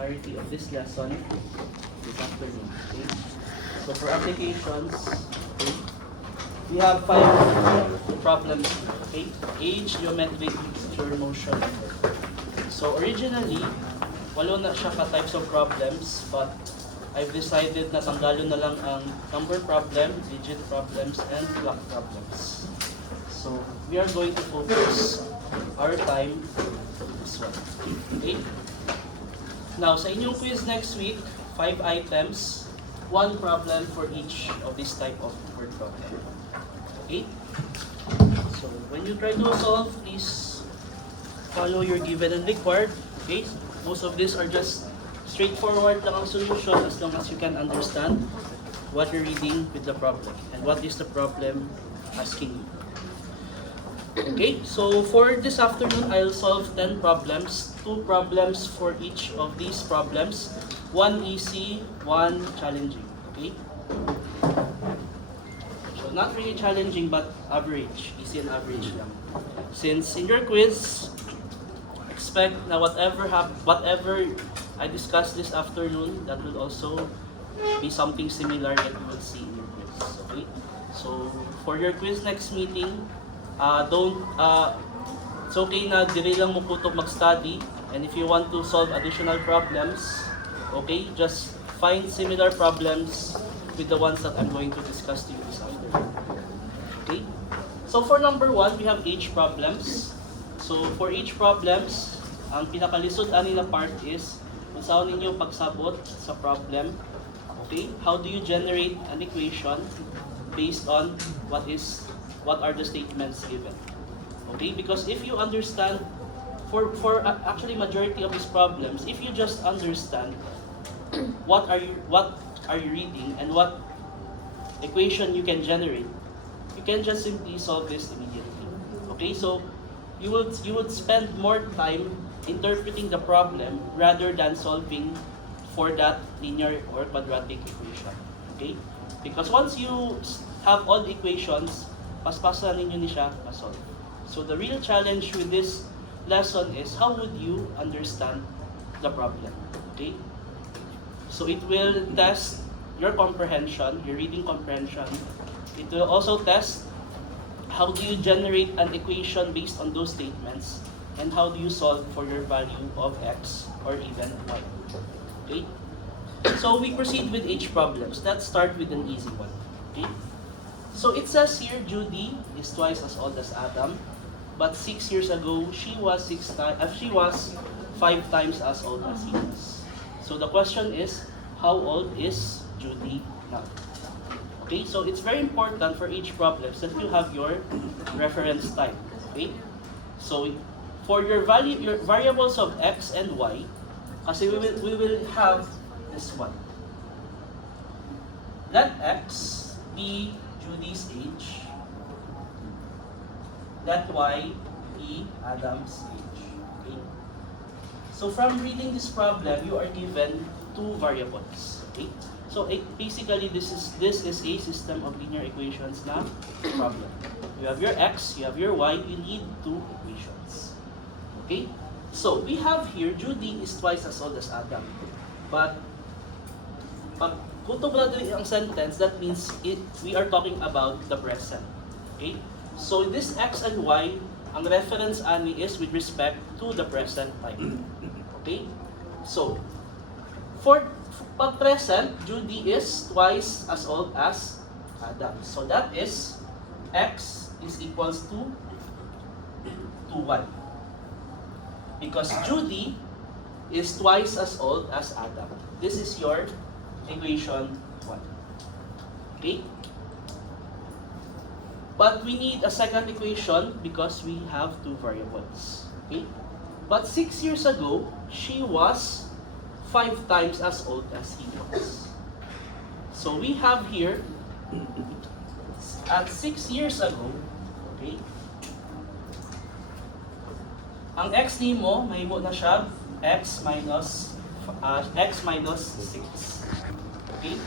entirety of this lesson this afternoon. Okay? So for applications, okay, we have 5 problems. Okay? Age, geometric, mixture, motion. So originally, walo na siya ka-types of problems, but I've decided na tanggalon na lang ang number problem, digit problems, and block problems. So we are going to focus our time this one. Okay? Now, sa inyong quiz next week, 5 items, 1 problem for each of this type of word problem. Okay? So when you try to solve, please follow your given and required. Okay? Most of these are just straightforward lang ang solution as long as you can understand what you're reading with the problem and what is the problem asking you. Okay, so for this afternoon, I'll solve 10 problems, 2 problems for each of these problems, 1 easy, 1 challenging. Okay? So not really challenging but average, easy and average lang. Since in your quiz, expect na whatever I discuss this afternoon, that will also be something similar that you will see in your quiz. Okay? So for your quiz next meeting, it's okay na dili lang mo kutob mag-study, and if you want to solve additional problems, okay, just find similar problems with the ones that I'm going to discuss to you this afternoon. Okay? So for number 1, we have age problems. So for each problems, ang pinakalisod ani na part is unsaon ninyo pagsabot sa problem. Okay? How do you generate an equation based on what are the statements given? Okay? Because if you understand actually majority of these problems, if you just understand what are you reading and what equation you can generate, you can just simply solve this immediately. Okay? So you would spend more time interpreting the problem rather than solving for that linear or quadratic equation. Okay? Because once you have all the equations, paspasan ninyo ni siya ma-solve. So the real challenge with this lesson is how would you understand the problem? Okay? So it will test your comprehension, your reading comprehension. It will also test how do you generate an equation based on those statements, and how do you solve for your value of x or even y. Okay? So we proceed with H problems. Let's start with an easy one. Okay? So it says here Judy is twice as old as Adam, but 6 years ago she was 5 times as old as he was. So the question is, how old is Judy now? Okay, so it's very important for each problem that you have your reference time. Okay, so for your variables of x and y, kasi we will have this one. Let x be Judy's age. Let y be Adam's age. Okay. So from reading this problem, you are given 2 variables. Okay. So basically, this is a system of linear equations na problem. You have your x, you have your y, you need 2 equations. Okay? So we have here, Judy is twice as old as Adam. But pag kutob na din ang sentence, that means we are talking about the present. Okay? So this x and y, ang reference ani is with respect to the present time. Okay? So for pag present, Judy is twice as old as Adam. So that is x is equals to 1. Because Judy is twice as old as Adam. This is your equation 1. Okay? But we need a second equation because we have 2 variables. Okay? But 6 years ago, she was 5 times as old as he was. So we have here, at 6 years ago, okay, ang x nimo, mahimo na siya, x minus 6. Okay?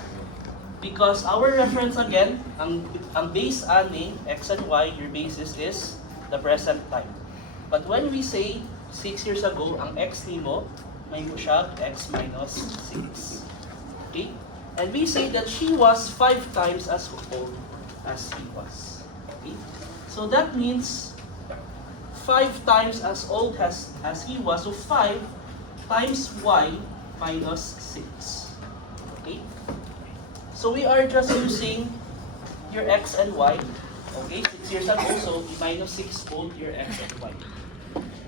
Because our reference again, ang base ani, x and y, your basis is the present time. But when we say 6 years ago, ang x nimo, may mo siya x minus 6. Okay? And we say that she was 5 times as old as he was. Okay? So that means 5 times as old as he was. So 5 times y minus 6. Okay? So we are just using your x and y. Okay? 6 years ago, so minus 6 old your x and y.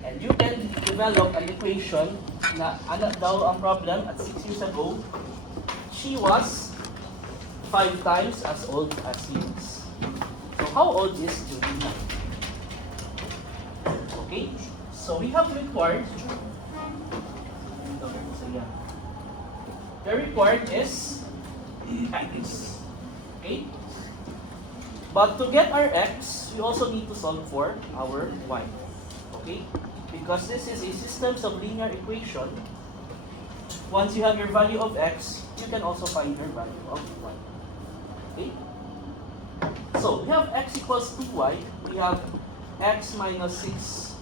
And you can develop an equation na ano daw ang problem at 6 years ago, she was 5 times as old as he was. So how old is Judy now? Okay? So we have required, the required is x. Okay? But to get our x, we also need to solve for our y. Okay? Because this is a system of linear equation. Once you have your value of x, you can also find your value of y. Okay? So, we have x equals 2y. We have x minus 6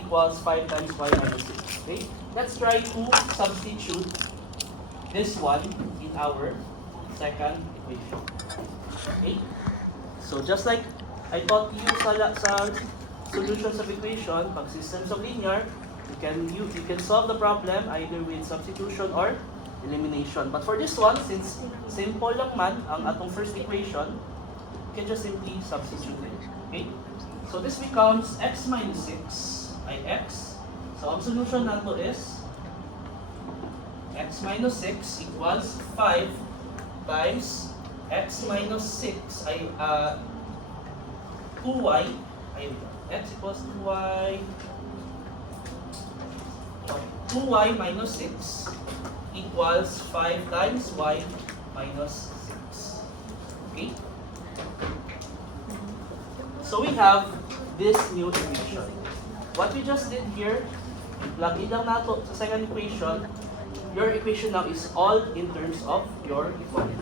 equals 5 times y minus 6. Okay? Let's try to substitute this one in our second equation. Okay? So, just like I taught you sa solutions of equation, pag systems of linear, you can solve the problem either with substitution or elimination. But for this one, since simple lang man ang atong first equation, you can just simply substitute it. Okay? So this becomes x minus 6 ay x. So ang solution nato is x minus 6 equals 5 times x minus 6 ay 2y ay x equals 2y minus 6 equals 5 times y minus 6. Okay? So we have this new equation. What we just did here, plug in lang nato sa second equation. Your equation now is all in terms of your equality.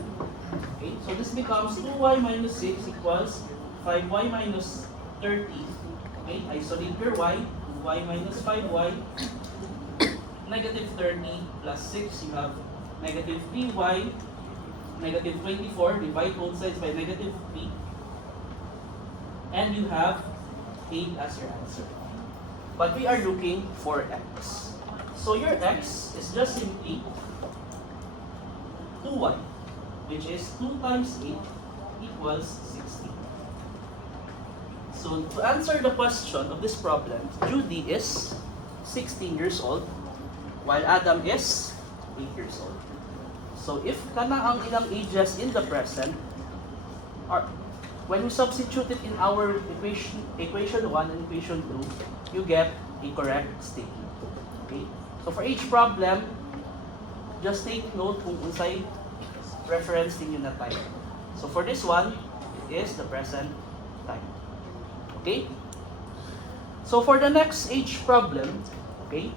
Okay? So this becomes 2y minus 6 equals 5y minus 30. Okay, isolate your y, 2y minus 5y, negative 30 plus 6, you have negative 3y, negative 24, divide both sides by negative 3, and you have 8 as your answer. But we are looking for x. So your x is just simply 2y, which is 2 times 8 equals 16. So to answer the question of this problem, Judy is 16 years old, while Adam is 8 years old. So if kana ang ilang ages in the present, or when we substitute it in our equation 1 and equation 2, you get a correct statement. Okay? So for each problem, just take note kung unsay reference ninyo na time. So for this one, it is the present time. Okay? So for the next age problem, okay,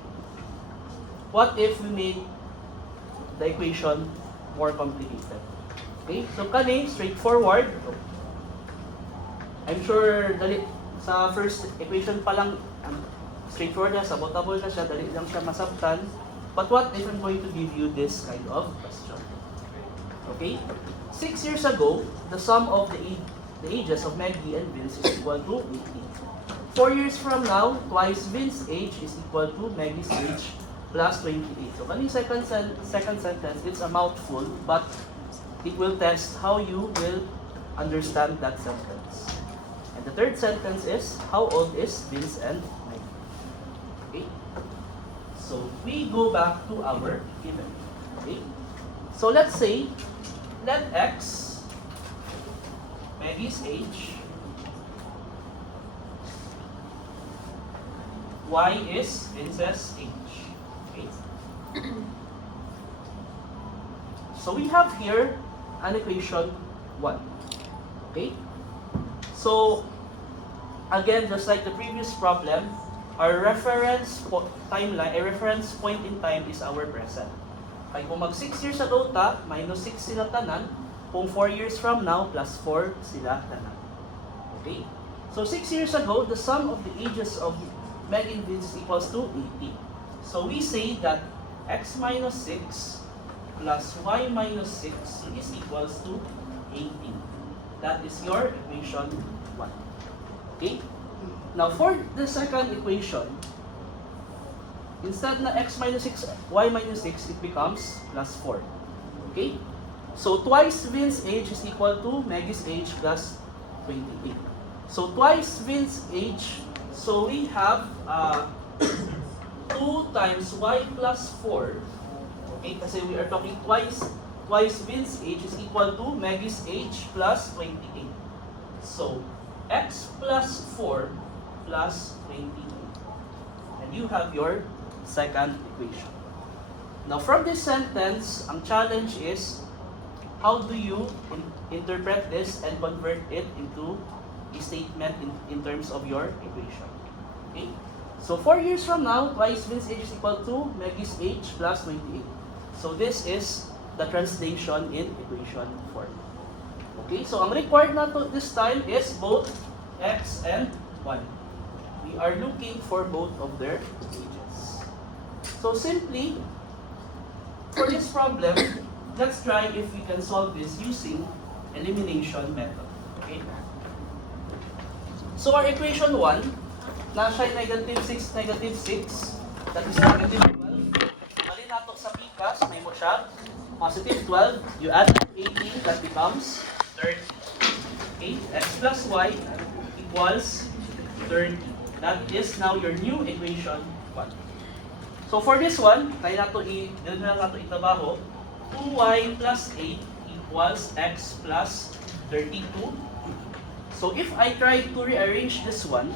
what if we make the equation more complicated? Okay, so kani, straightforward. I'm sure dali sa first equation pa lang, straightforward na, sabotable na siya, dali lang siya masabtan. But what if I'm going to give you this kind of question? Okay? 6 years ago, the sum of the ages of Maggie and Vince is equal to 18. 4 years from now, twice Vince's age is equal to Maggie's age plus 28. So, kani second sentence, it's a mouthful, but it will test how you will understand that sentence. And the third sentence is, how old is Vince and Maggie? Okay? So, we go back to our given. Okay? So, let's say, let x, Maggie's age, y is Vince's age. Okay? So we have here an equation 1. Okay? So again, just like the previous problem, our reference timeline, a reference point in time is our present. Kaya kung mag 6 years ago ta, minus 6 sila tanan. Kung 4 years from now, plus 4 sila tanan. Okay? So 6 years ago, the sum of the ages of Maggie and Vince equals to 80. So we say that x minus 6 plus y minus 6 is equals to 18. That is your equation 1. Okay? Now, for the second equation, instead na x minus 6, y minus 6, it becomes plus 4. Okay? So, twice Vin's age is equal to Maggie's age plus 28. So, twice Vin's age, so we have 2 times y plus 4. Okay? Kasi we are talking twice Vin's age is equal to Maggie's age plus 28. So, x plus 4 plus 28. And you have your second equation. Now, from this sentence, ang challenge is, how do you interpret this and convert it into a statement in terms of your equation? Okay? So, 4 years from now, twice Vin's age is equal to Maggie's age plus 28. So, this is the translation in equation form. Okay? So, ang required na to this time is both x and 1. We are looking for both of their ages. So, simply, for this problem, let's try if we can solve this using elimination method. Okay? So, our equation 1, nasa negative 6, negative 6, that is negative 12. Mali nato sa pikas, may mo siya. Positive 12, you add 18, that becomes 30. Okay? X plus y equals 30. That is now your new equation 1. So, for this one, kaya nato itabaho, 2y plus 8 equals x plus 32. So, if I try to rearrange this one,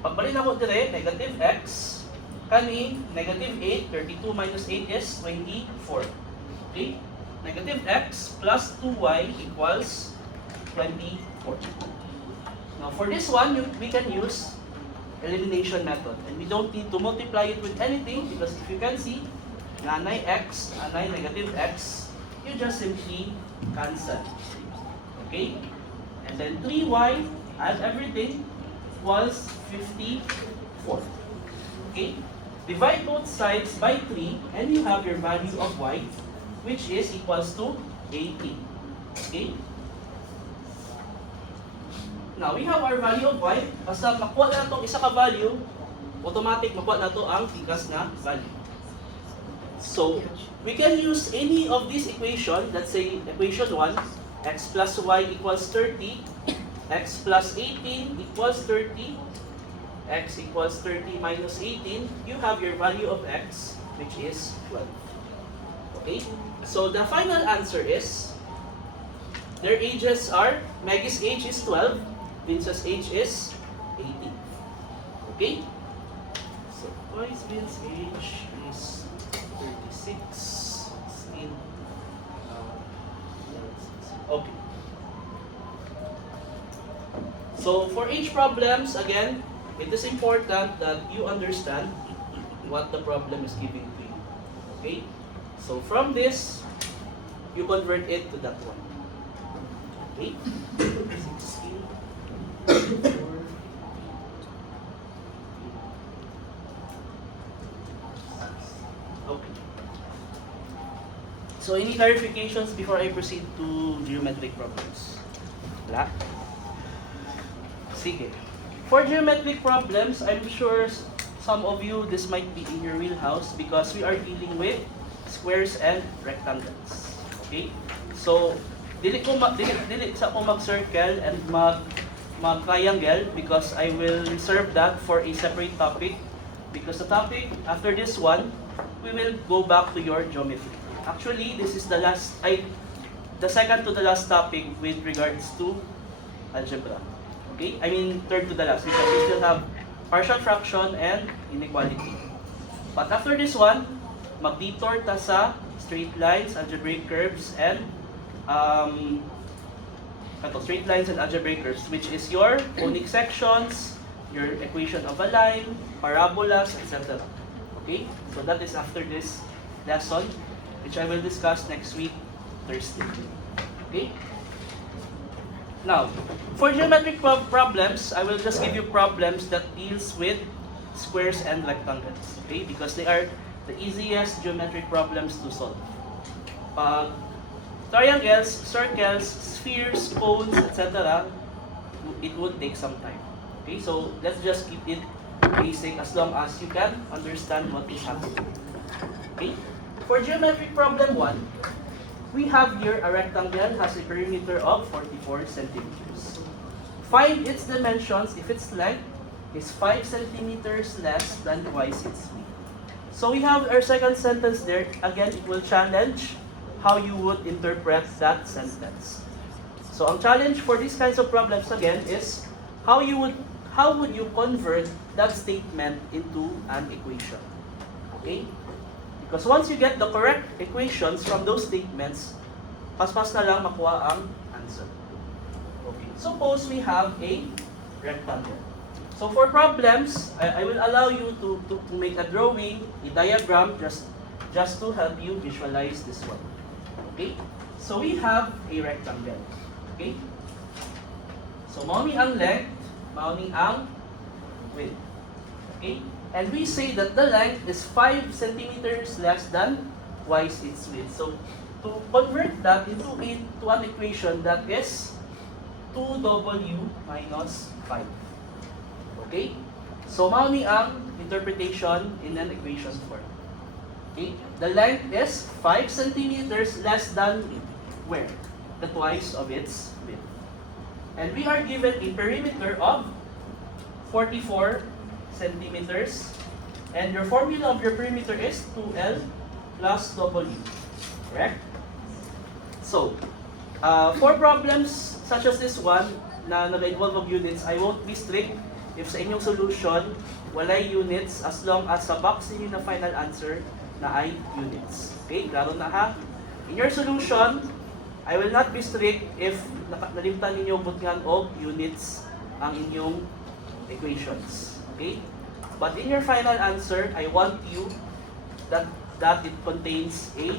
pagbalik na ko dire, negative x, kani, negative 8, 32 minus 8 is 24. Okay? Negative x plus 2y equals 24. Now, for this one, we can use elimination method. And we don't need to multiply it with anything because if you can see, nanay x, nanay negative x, you just simply cancel. Okay? And then 3y, add everything, equals 54. Okay? Divide both sides by 3 and you have your value of y, which is equals to 80. Okay? Now, we have our value of y. Basta makuha na itong isa ka value, automatic makuha na ito ang tigas na value. So, we can use any of these equation. Let's say, equation 1, x plus y equals 30, x plus 18 equals 30, x equals 30 minus 18, you have your value of x, which is 12. Okay? So, the final answer is, their ages are, Maggie's age is 12, Vince's age is 18. Okay? So, twice Vince's age is 36, 16. Okay. So, for age problems, again, it is important that you understand what the problem is giving to you. Okay? So, from this, you convert it to that one. Okay? 16. Okay. So, any clarifications before I proceed to geometric problems? Wala? Sige. For geometric problems, I'm sure some of you, this might be in your wheelhouse because we are dealing with squares and rectangles. Okay? So, dili sa ako mag-circle and mag-triangle because I will reserve that for a separate topic because the topic after this one, we will go back to your geometry. Actually, this is the second to the last topic with regards to algebra. Okay? I mean, third to the last because we still have partial fraction and inequality. But after this one, mag-detour ta sa straight lines, algebraic curves, and straight lines and algebraic curves, which is your conic sections, your equation of a line, parabolas, etc. Okay? So that is after this lesson, which I will discuss next week, Thursday. Okay? Now, for geometric problems, I will just give you problems that deals with squares and rectangles. Okay? Because they are the easiest geometric problems to solve. Pag triangles, circles, spheres, cones, etc., it would take some time. Okay, so let's just keep it basic as long as you can understand what is happening. Okay, for geometric problem 1, we have here a rectangle has a perimeter of 44 centimeters. Find its dimensions if its length is 5 centimeters less than twice its width. So we have our second sentence there. Again, it will challenge how you would interpret that sentence. So ang challenge for these kinds of problems again is how would you convert that statement into an equation? Okay? Because once you get the correct equations from those statements, pas-pas na lang makuha ang answer. Okay. Suppose we have a rectangle. So for problems, I will allow you to make a drawing, a diagram, just to help you visualize this one. Okay? So we have a rectangle. Okay? So mauni ang length, mauni ang width. Okay? And we say that the length is 5 centimeters less than twice its width. So to convert that into an equation, that is 2w minus 5. Okay? So mauni ang interpretation in an equation form. Okay? The length is 5 centimeters less than where? The twice of its width. And we are given a perimeter of 44 centimeters. And your formula of your perimeter is 2L plus W. Correct? So, for problems such as this one, na nag-involve of units, I won't be strict if sa inyong solution, walay units as long as sa box ninyo na final answer na ay units. Okay? Klaro na ha? In your solution, I will not be strict if nalimtan ninyo butngan og units ang inyong equations. Okay? But in your final answer, I want you that it contains a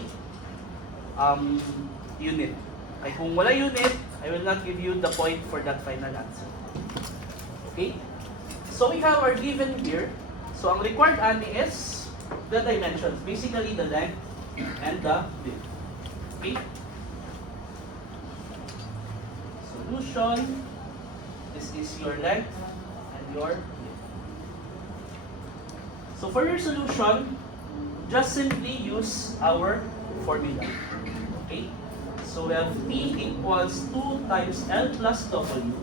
unit. Ay kung wala unit, I will not give you the point for that final answer. Okay? So we have our given here. So ang required ani is the dimensions, basically the length and the width. Okay? Solution, this is your length and your width. So for your solution, just simply use our formula. Okay? So we have P equals 2 times L plus W.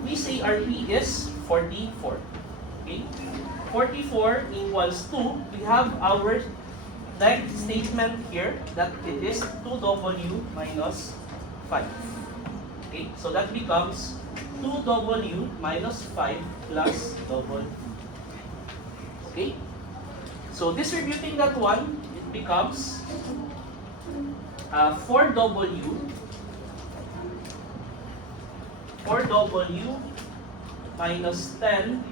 We say our P is 44. Okay? 44 equals 2. We have our length statement here that it is 2W minus 5. Okay, so that becomes 2W minus 5 plus W. Okay? So distributing that one, it becomes 4W minus 10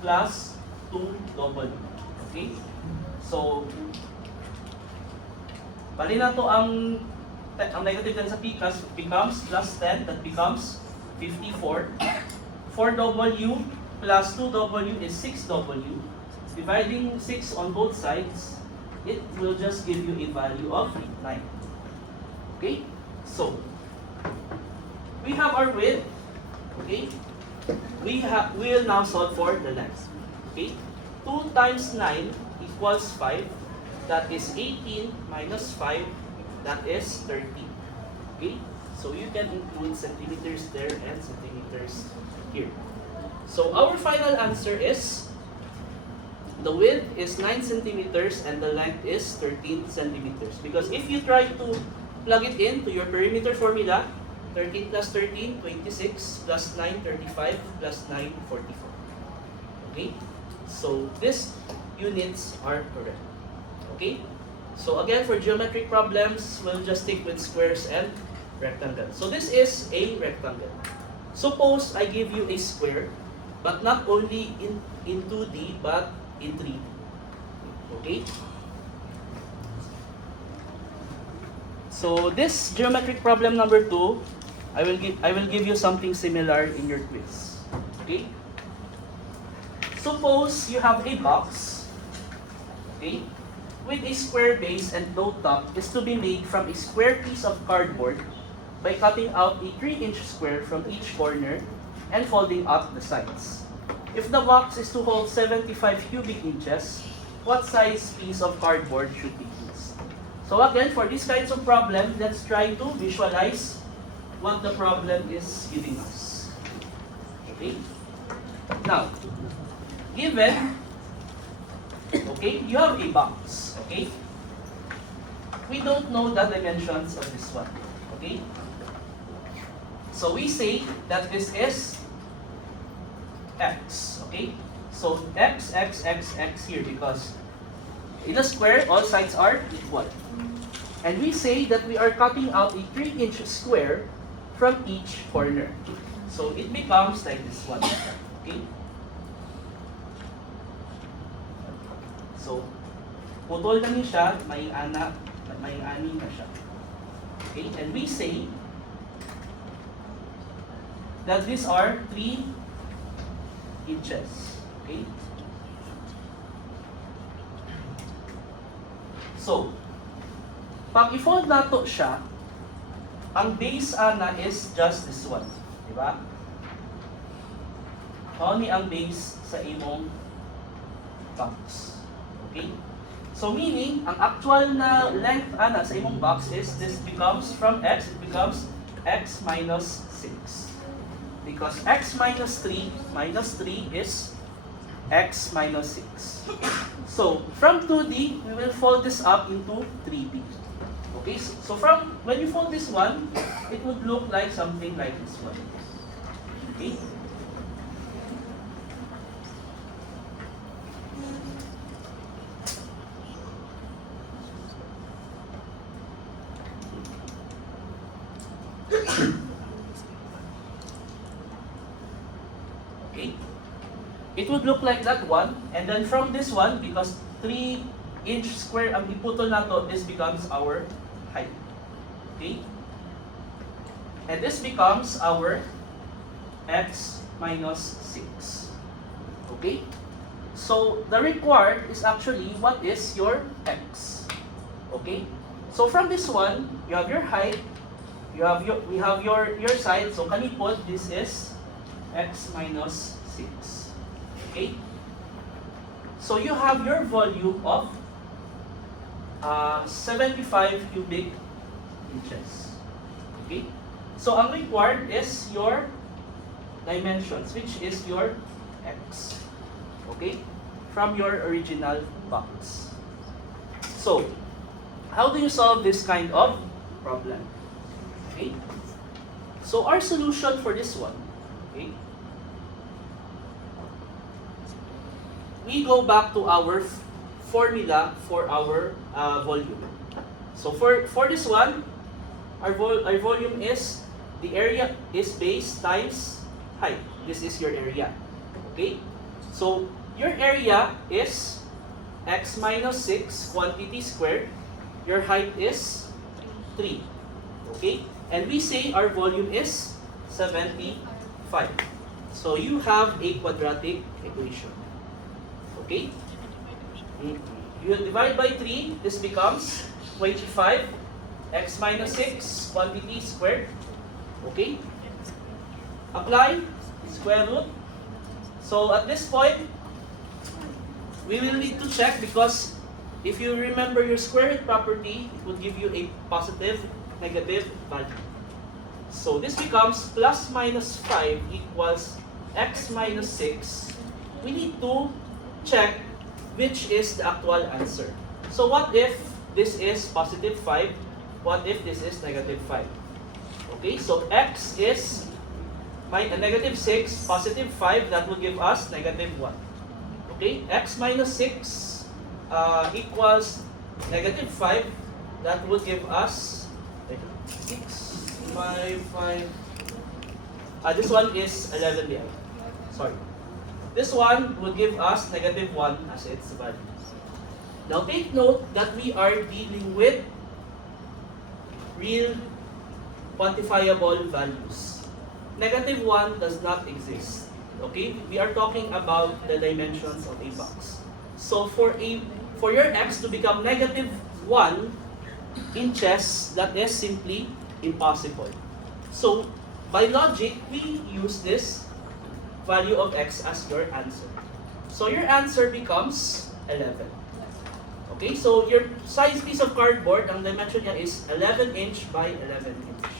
plus 2W. Okay? So, bali na to ang negative 10 sa Pcas becomes plus 10, that becomes 54. 4W plus 2W is 6W. Dividing 6 on both sides, it will just give you a value of 9. Okay? So, we have our width. Okay? We will now solve for the length. Okay? 2 times 9 equals 5. That is 18 minus 5. That is 30. Okay? So you can include centimeters there and centimeters here. So our final answer is the width is 9 centimeters and the length is 13 centimeters. Because if you try to plug it into your perimeter formula, 13 plus 13, 26, plus 9, 35, plus 9, 44. Okay? So these units are correct. Okay? So again, for geometric problems, we'll just stick with squares and rectangles. So this is a rectangle. Suppose I give you a square, but not only in 2D, but in 3D. Okay? So this geometric problem number 2, I will give you something similar in your quiz. Okay? Suppose you have a box. Okay? with a square base and no top is to be made from a square piece of cardboard by cutting out a 3-inch square from each corner and folding up the sides. If the box is to hold 75 cubic inches, what size piece of cardboard should be used? So again, for these kinds of problem, let's try to visualize what the problem is giving us. Okay? Now, given, okay, you have a box, okay? We don't know the dimensions of this one, okay? So we say that this is x, okay? So x here, because in a square, all sides are equal. And we say that we are cutting out a 3-inch square from each corner. So it becomes like this one, okay? So, putol na niya siya, may ani na siya. Okay? And we say that these are 3 inches. Okay? So, pag i-fold nato siya, ang base ana is just this one. Diba? Mao ni ang base sa imong box. Okay? So meaning, ang actual na length ana sa imong box is this becomes from x, it becomes x minus 6. Because x minus 3 is x minus 6. So, from 2D, we will fold this up into 3D. Okay, so from when you fold this one, it would look like something like this one. Okay? Okay? It would look like that one, and then from this one, because 3-inch square ang iputol nato, this becomes our height. Okay? And this becomes our x minus 6. Okay? So, the required is actually what is your x. Okay? So, from this one, you have your height, we have your side, so kanipod, this is x minus 6. Okay? So you have your volume of 75 cubic inches. Okay? So ang required is your dimensions, which is your x. Okay? From your original box. So, how do you solve this kind of problem? Okay? So our solution for this one, okay? We go back to our formula for our volume. So for this one, our volume is, the area is base times height. This is your area. Okay? So your area is x minus 6 quantity squared. Your height is 3. Okay? And we say our volume is 75. So you have a quadratic equation. Okay? You divide by 3, this becomes 25, x minus 6, quantity squared. Okay? Apply, square root. So at this point, we will need to check, because if you remember your square root property, it will give you a positive, negative value. So this becomes plus minus 5 equals x minus 6. We need to check which is the actual answer. So what if this is positive 5? What if this is negative 5? Okay, so x is negative 6, positive 5, that will give us negative 1. Okay, x minus 6 equals negative 5, that will give us 6, 5, 5. This one is 11 there. Sorry. This one will give us negative 1 as its value. Now take note that we are dealing with real quantifiable values. Negative 1 does not exist. Okay? We are talking about the dimensions of a box. So for for your x to become negative 1 inches, that is simply impossible. So, by logic, we use this value of x as your answer. So, your answer becomes 11. Okay, so your size piece of cardboard, ang dimension niya is 11 inch by 11 inch.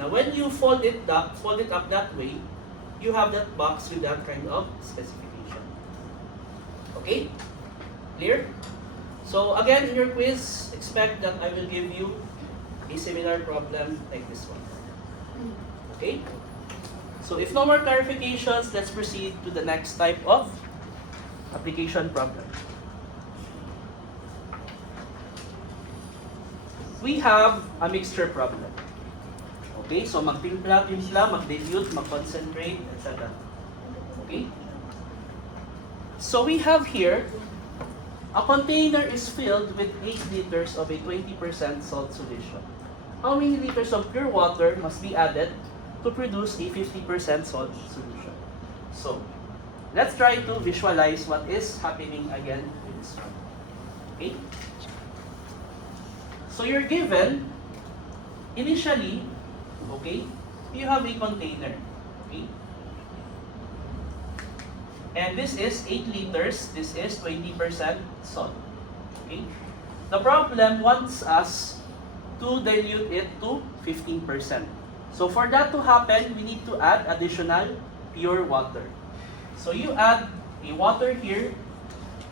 Now, when you fold it up that way, you have that box with that kind of specification. Okay? Clear? So again, in your quiz, expect that I will give you a similar problem like this one. Okay? So if no more clarifications, let's proceed to the next type of application problem. We have a mixture problem. Okay, so magtimpla, mag-dilute, mag-concentrate, etc. Okay? So we have here, a container is filled with 8 liters of a 20% salt solution. How many liters of pure water must be added to produce a 50% salt solution? So, let's try to visualize what is happening again with this one. Okay? So you're given, initially, okay, you have a container, okay? And this is 8 liters, this is 20% salt, okay? The problem wants us to dilute it to 15%. So for that to happen, we need to add additional pure water. So you add a water here,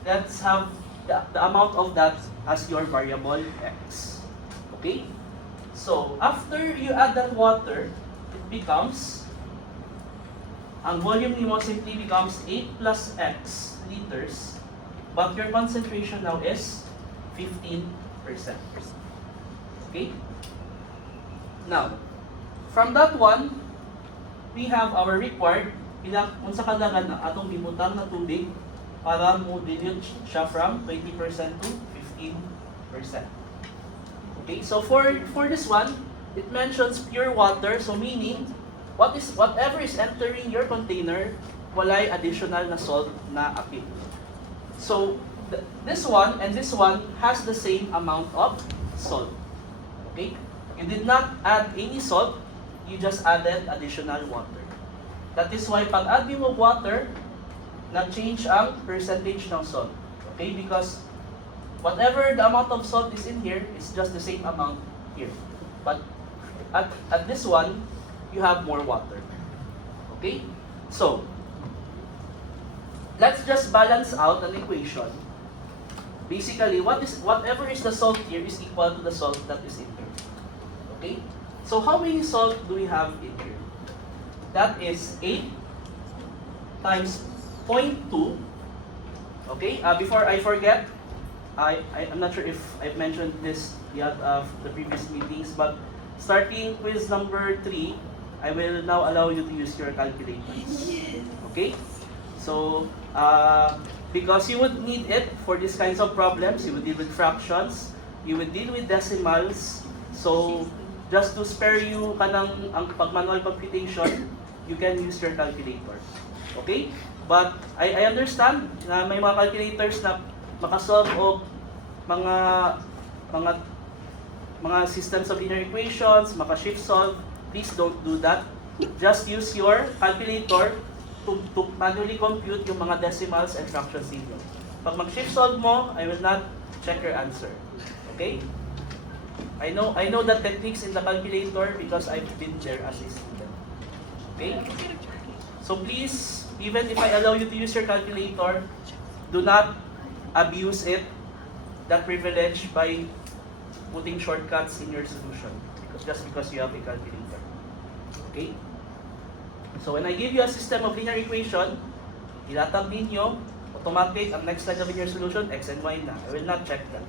let's have the amount of that as your variable x, okay? So, after you add that water, it becomes, ang volume mo simply becomes 8 plus x liters, but your concentration now is 15%. Okay? Now, from that one, we have our required, kung sa kadagan na atong imutang na tubig para mo dilute siya from 20% to 15%. Okay, so for this one, it mentions pure water, so meaning whatever is entering your container, walay additional na salt na apil. So this one and this one has the same amount of salt. Okay? You did not add any salt, you just added additional water. That is why pag add mo water, nag-change ang percentage ng salt. Okay? Because whatever the amount of salt is in here is just the same amount here. But at this one, you have more water. Okay? So, let's just balance out an equation. Basically, whatever is the salt here is equal to the salt that is in here. Okay? So, how many salt do we have in here? That is 8 times 0.2. Okay? Before I forget, I'm not sure if I've mentioned this yet the previous meetings, but starting quiz number 3, I will now allow you to use your calculators. Okay? So, because you would need it for these kinds of problems, you would deal with fractions, you would deal with decimals, so just to spare you kanang ang pag-manual computation, you can use your calculator. Okay? But I understand na may mga calculators na makasolve og mga systems of linear equations, maka-shift solve. Please don't do that. Just use your calculator to manually compute yung mga decimals and fractions ninyo. Pag mag-shift solve mo, I will not check your answer. Okay? I know the techniques in the calculator because I've been there as a student. Okay? So please, even if I allow you to use your calculator, do not abuse it, that privilege, by putting shortcuts in your solution just because you have a calculator. Okay? So when I give you a system of linear equation, ilatag ninyo, automatic, ang next line of linear solution, x and y na. I will not check that.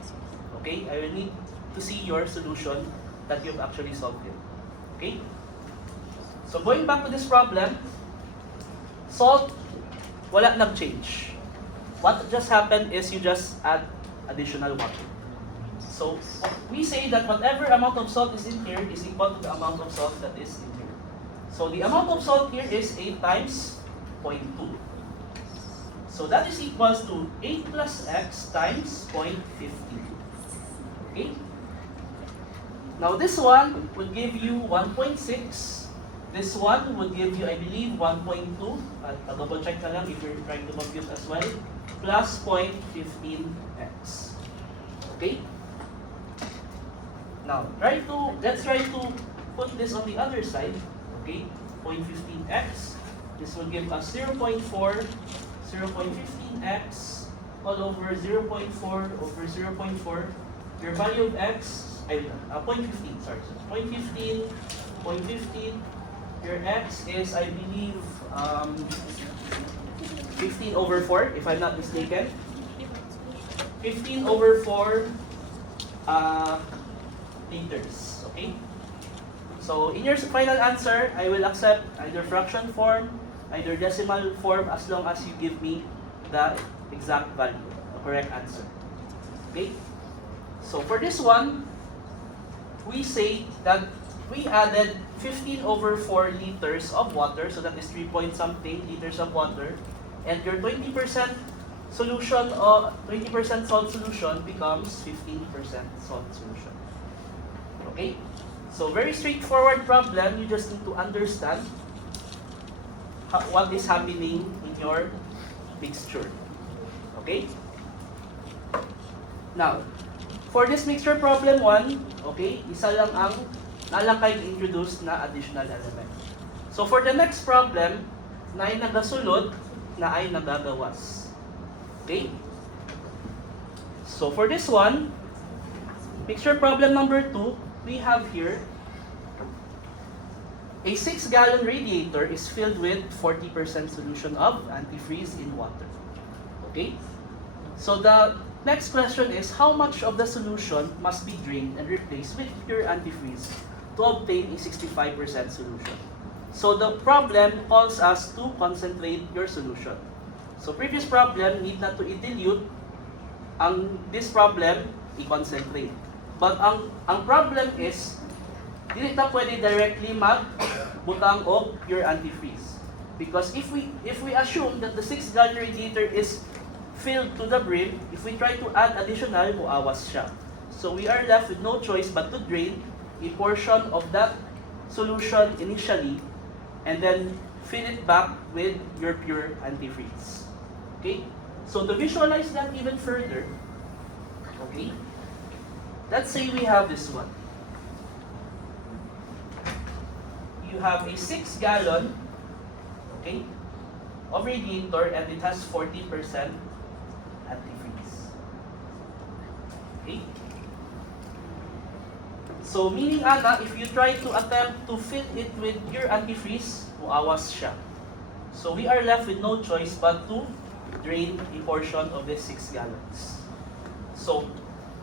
Okay? I will need to see your solution that you've actually solved it. Okay? So going back to this problem, salt, wala nag-change. What just happened is you just add additional water. So we say that whatever amount of salt is in here is equal to the amount of salt that is in here. So the amount of salt here is 8 times 0.2. So that is equals to 8 plus x times 0.15. Okay? Now this one would give you 1.6. This one would give you, I believe, 1.2. I'll double check na lang if you're trying to compute as well. Plus 0.15x. Okay? Now, let's try to put this on the other side. Okay? 0.15x. This will give us 0.15x all over 0.4 over 0.4. Your value of x, 0.15, sorry. 0.15, 0.15. Your x is, I believe, 15 over 4, if I'm not mistaken. 15 over 4 liters. Okay? So, in your final answer, I will accept either fraction form, either decimal form, as long as you give me the exact value, the correct answer. Okay? So, for this one, we say that we added 15 over 4 liters of water, so that is 3 point something liters of water, and your 20% solution or 20% salt solution becomes 15% salt solution. Okay? So very straightforward problem, you just need to understand what is happening in your mixture. Okay? Now, for this mixture problem 1, okay, isa lang ang nalakay introduced na additional element. So for the next problem, na ay nagasulod, na ay nagagawas. Okay? So for this one, mixture problem number 2, we have here a 6-gallon radiator is filled with 40% solution of antifreeze in water. Okay? So the next question is, how much of the solution must be drained and replaced with pure antifreeze to obtain a 65% solution? So the problem calls us to concentrate your solution. So previous problem, need na to i-dilute. This problem, i-concentrate. But ang problem is, dili ta pwede directly magbutang og pure antifreeze. Because if we assume that the 6-gallon radiator is filled to the brim, if we try to add additional, muawas siya. So we are left with no choice but to drain a portion of that solution initially and then fill it back with your pure antifreeze. Okay? So to visualize that even further, okay? Let's say we have this one. You have a 6-gallon, okay, of radiator and it has 40% antifreeze. Okay? So meaning ana, if you try to attempt to fill it with your antifreeze, muawas siya. So we are left with no choice but to drain a portion of this 6 gallons. So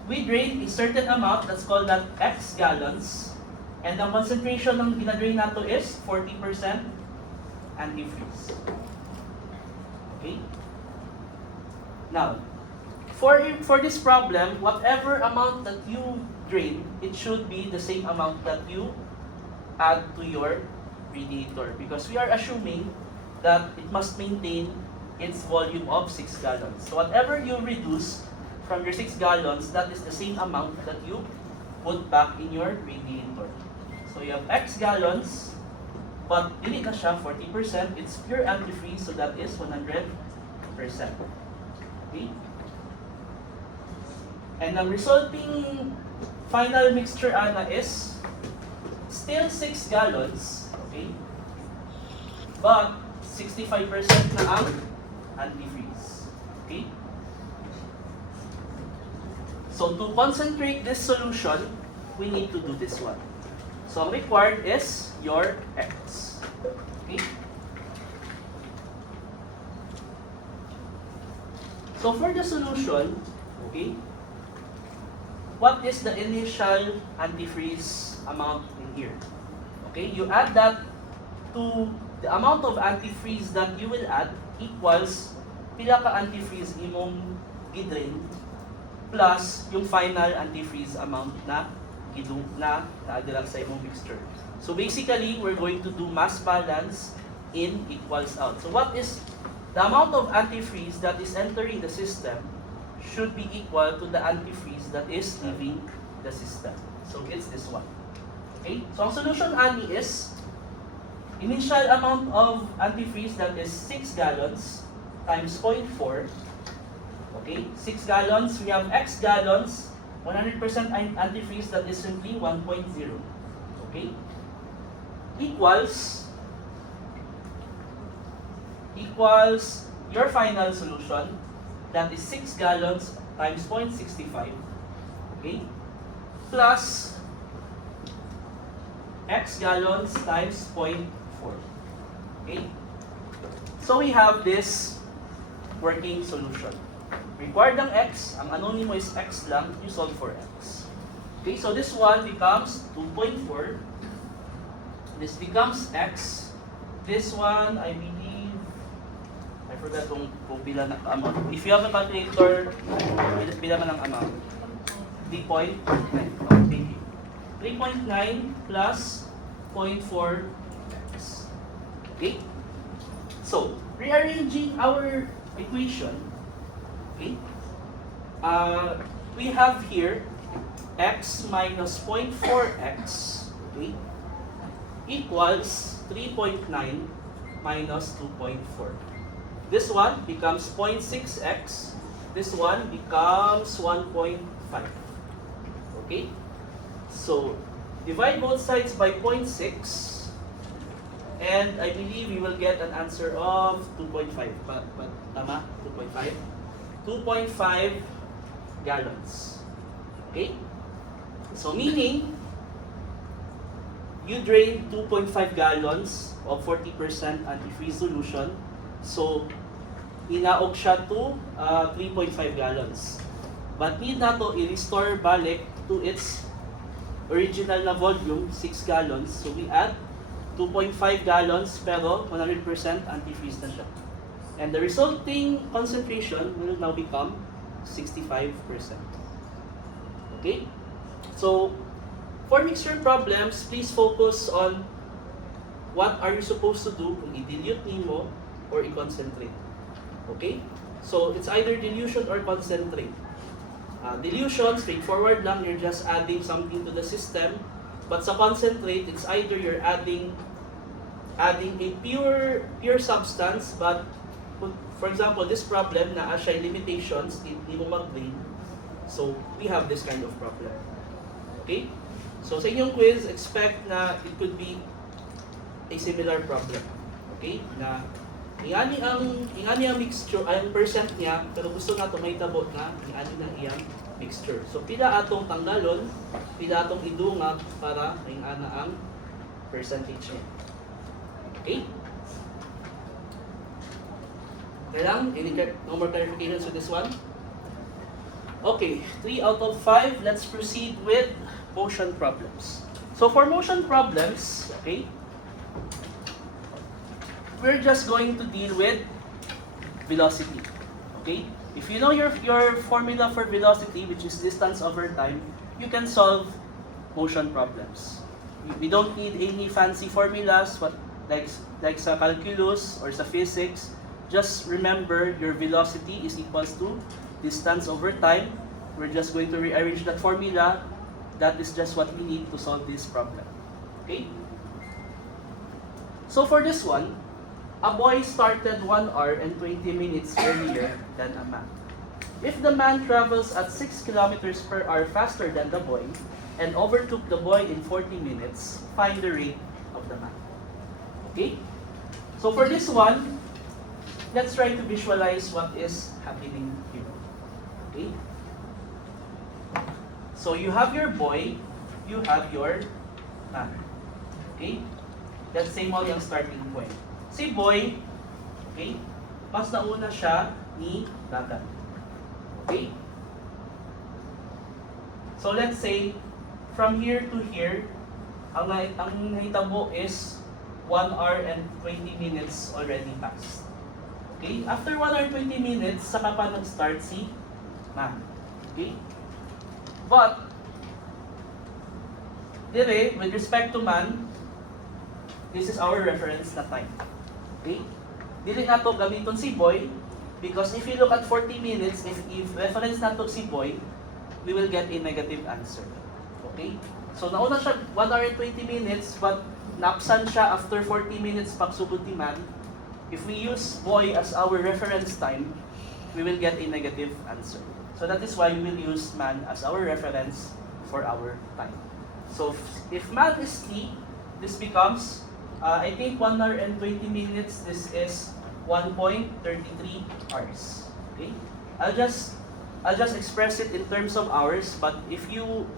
we drain a certain amount, that's called that X gallons, and the concentration ng ginadrain nato is 40% antifreeze. Okay? Now, for this problem, whatever amount that you drain, it should be the same amount that you add to your radiator, because we are assuming that it must maintain its volume of 6 gallons. So whatever you reduce from your 6 gallons, that is the same amount that you put back in your radiator. So you have X gallons, but dili na siya 40%, it's pure antifreeze, so that is 100%. Okay? And the resulting final mixture ana is still 6 gallons, okay? But 65% na ang antifreeze. Okay? So to concentrate this solution, we need to do this one. So ang required is your X. Okay? So for the solution, okay, what is the initial antifreeze amount in here? Okay, you add that to the amount of antifreeze that you will add equals pila ka antifreeze imong gidrain plus yung final antifreeze amount na na-add sa imong mixture. So basically, we're going to do mass balance in equals out. So what is the amount of antifreeze that is entering the system should be equal to the antifreeze that is leaving the system. So it's this one. Okay? So ang solution, ani, is initial amount of antifreeze that is 6 gallons times 0.4. Okay? 6 gallons, we have X gallons, 100% antifreeze that is simply 1.0. Okay? Equals your final solution, that is 6 gallons times 0.65, okay, plus X gallons times 0.4. Okay? So we have this working solution. Required ng X, ang anonym mo is X lang, you solve for X. Okay, so this one becomes 2.4. This becomes X. This one, I believe, I forgot kung pila na amount. If you have a calculator, pila man ang amount. 3.9. Oh, thank you. 3.9 plus 0.4 X. Okay? So, rearranging our equation, okay? We have here X minus 0.4X, okay, equals 3.9 minus 2.4. This one becomes 0.6x. This one becomes 1.5. Okay? So, divide both sides by 0.6. And I believe we will get an answer of 2.5. Tama? 2.5? 2.5 gallons. Okay? So, meaning, you drain 2.5 gallons of 40% antifreeze solution. So, inaog siya to 3.5 gallons. But need na to i-restore balik to its original na volume, 6 gallons. So, we add 2.5 gallons pero 100% antifreeze na siya. And the resulting concentration will now become 65%. Okay? So, for mixture problems, please focus on what are you supposed to do kung i-dilute nimo or i-concentrate. Okay? So, it's either dilution or concentrate. Dilution, straightforward lang, you're just adding something to the system. But sa concentrate, it's either you're adding a pure substance, but for example, this problem na siya limitations, hindi mo mag-drain. So, we have this kind of problem. Okay? So, sa inyong quiz, expect na it could be a similar problem. Okay? Na ingani ang mixture, ang percent niya, pero gusto na mahitabo na ingani na iyang mixture. So, pila atong tanggalon, pila atong idungag para ingana ang percentage niya. Okay? Okay lang? No more clarifications with this one? Okay, 3 out of 5. Let's proceed with motion problems. So for motion problems, okay, we're just going to deal with velocity. Okay? If you know your formula for velocity, which is distance over time, you can solve motion problems. We don't need any fancy formulas, like sa calculus or sa physics. Just remember your velocity is equals to distance over time. We're just going to rearrange that formula. That is just what we need to solve this problem. Okay? So for this one, a boy started 1 hour and 20 minutes earlier than a man. If the man travels at 6 kilometers per hour faster than the boy and overtook the boy in 40 minutes, find the rate of the man. Okay? So for this one, let's try to visualize what is happening here. Okay? So you have your boy, you have your man. Okay? Let's say mo yung starting point. Si boy, okay, mas nauna siya ni dagat. Okay? So let's say, from here to here, ang nahitabo is 1 hour and 20 minutes already passed. Okay? After 1 hour and 20 minutes, saka pa nag-start si man. Okay? But, dire, with respect to man, this is our reference na time. Okay? dili nato gamiton si Boy because if you look at 40 minutes, if reference nato si Boy, we will get a negative answer. Okay? So nauna siya 1 hour and 20 minutes but naapsan siya after 40 minutes pagsugod ni man. If we use Boy as our reference time, we will get a negative answer. So that is why we will use man as our reference for our time. So if man is t, this becomes, I think 1 hour and 20 minutes, this is 1.33 hours. Okay? I'll just express it in terms of hours, but if you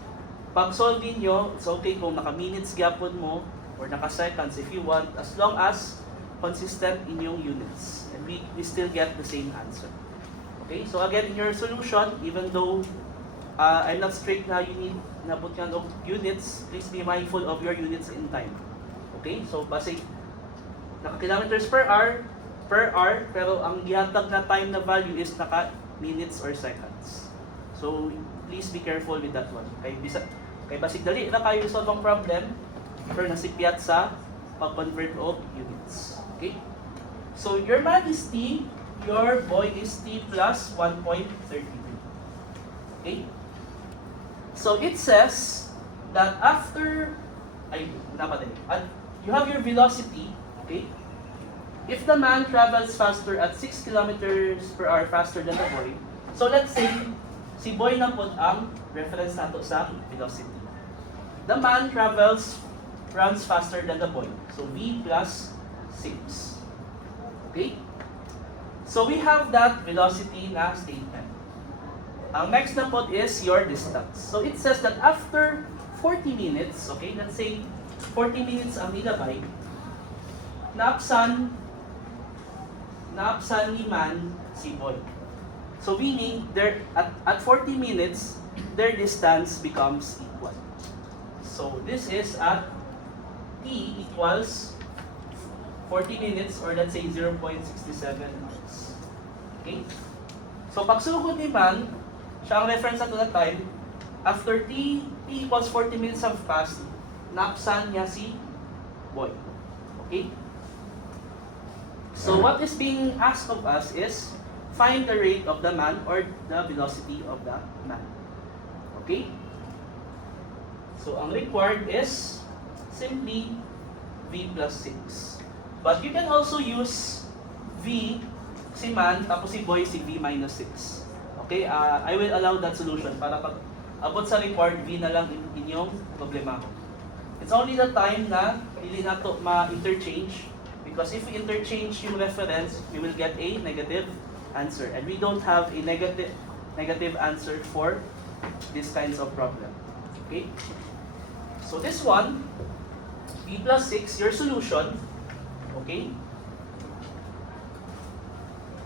pag-solve ninyo, it's okay kung naka-minutes gyapon mo or naka-seconds if you want, as long as consistent in yung units. And we still get the same answer. Okay? So again, in your solution, even though I'm not strict na you need nabot yan of units, please be mindful of your units in time. Okay? So basic, naka-kilometers per hour, pero ang gihatag na time na value is naka-minutes or seconds. So please be careful with that one. Kay basig dali na kayo solve ang problem, pero nasipyat sa pag-convert of units. Okay? So your man is t, your boy is t plus 1.33. Okay? So it says that after, you have your velocity, okay? If the man travels faster at 6 kilometers per hour faster than the boy, so let's say, si boy na po ang reference nato sa velocity. The man runs faster than the boy. So v plus 6. Okay? So we have that velocity na statement. Ang next na po is your distance. So it says that after 40 minutes, okay, let's say 40 minutes ang nilabay, naapsan ni man si boy. So meaning, at 40 minutes, their distance becomes equal. So this is at t equals 40 minutes or let's say 0.67 hours. Okay? So pagsugod ni man, siya ang reference at that time, after t equals 40 minutes have passed, naapsan niya si boy. Okay? So what is being asked of us is, find the rate of the man or the velocity of the man. Okay? So ang required is simply v plus 6. But you can also use v si man tapos si boy si v minus 6. Okay? I will allow that solution para pag abot sa required v na lang inyong problema. It's only the time na hindi na to ma-interchange because if we interchange yung reference, we will get a negative answer. And we don't have a negative answer for these kinds of problem. Okay? So this one, v plus 6, your solution, okay,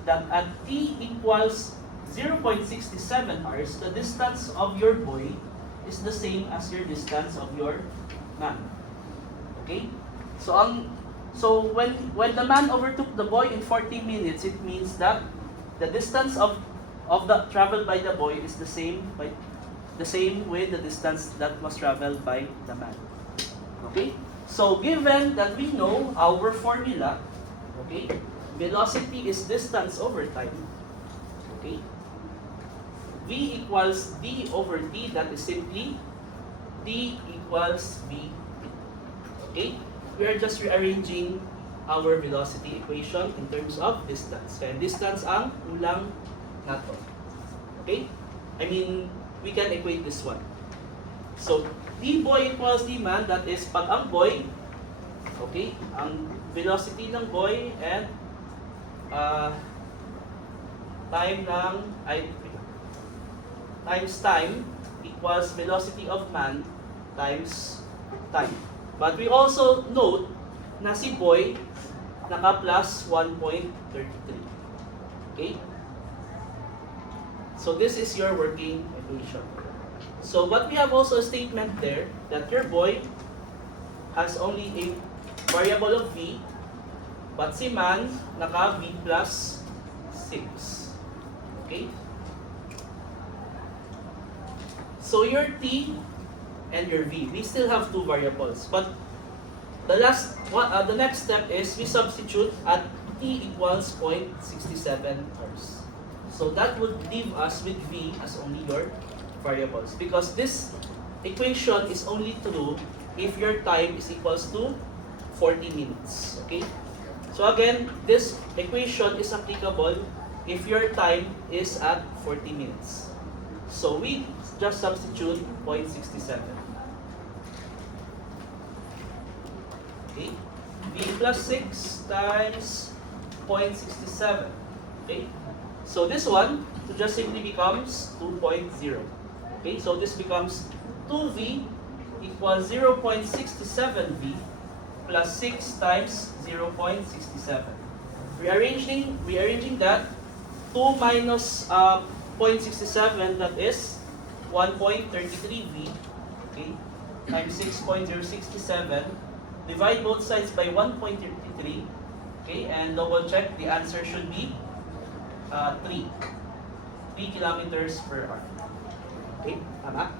that at t equals 0.67 hours, the distance of your boy is the same as your distance of your man. Okay? So when the man overtook the boy in 40 minutes, it means that the distance of the traveled by the boy is the same with the distance that was traveled by the man. Okay? So given that we know our formula, okay, velocity is distance over time. Okay? V equals d over t, that is simply d equals v. Okay? We are just rearranging our velocity equation in terms of distance. Kaya distance ang ulang nato. Okay? I mean, we can equate this one. So, d boy equals d man, that is pag ang boy, okay, ang velocity ng boy and time equals velocity of man times time. But we also note na si boy naka plus 1.33. Okay? So this is your working equation. So what we have also a statement there that your boy has only a variable of v, but si man naka v plus 6. Okay? So your t and your v, we still have two variables, but the next step is we substitute at T equals 0.67 hours. So that would leave us with V as only your variables, because this equation is only true if your time is equals to 40 minutes. Okay? So again, this equation is applicable if your time is at 40 minutes. So we just substitute 0.67. Okay? V plus 6 times 0.67. Okay? So this one just simply becomes 2.0. Okay? So this becomes 2V equals 0.67V plus 6 times 0.67. Rearranging that, 2 minus 0.67, that is 1.33V, okay, times 6.067. Divide both sides by 1.33, okay, and double check, the answer should be 3 kilometers per hour. Okay, tama?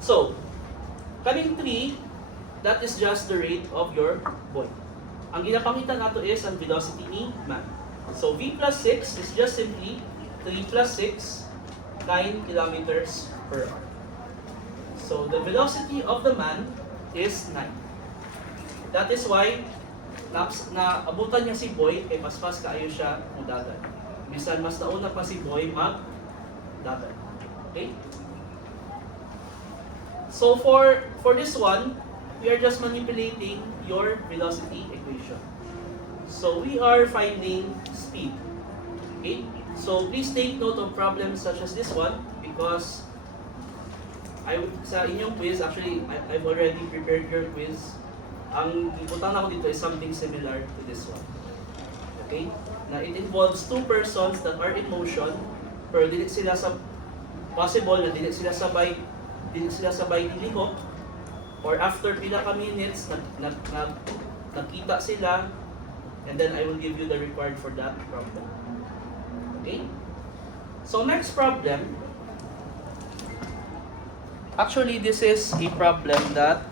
So, kaning 3, that is just the rate of your boy. Ang ginapangita nato is ang velocity ni man. So, V plus 6 is just simply 3 plus 6, 9 kilometers per hour. So, the velocity of the man is 9. That is why naabutan niya si Boy, kay mas kaayo siya mudagan. Bisan mas nauna pa si Boy magdagan. Okay? So for this one, we are just manipulating your velocity equation. So we are finding speed. Okay? So please take note of problems such as this one, because sa inyong quiz, actually, I've already prepared your quiz. Ang ibutan ako dito is something similar to this one. Okay? Na it involves two persons that are in motion, pero dili sila sa possible na dili sila sabay nilihok, or after pila ka minutes nakita sila, and then I will give you the required for that problem. Okay? So next problem, actually this is a problem that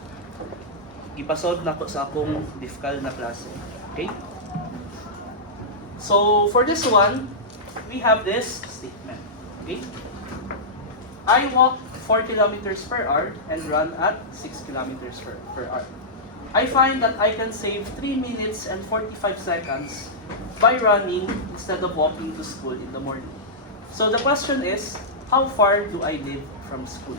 ipasolve na ko sa akong difficult na klase. Okay? So for this one, we have this statement. Okay? I walk 4 kilometers per hour and run at 6 kilometers per hour. I find that I can save 3 minutes and 45 seconds by running instead of walking to school in the morning. So the question is, how far do I live from school?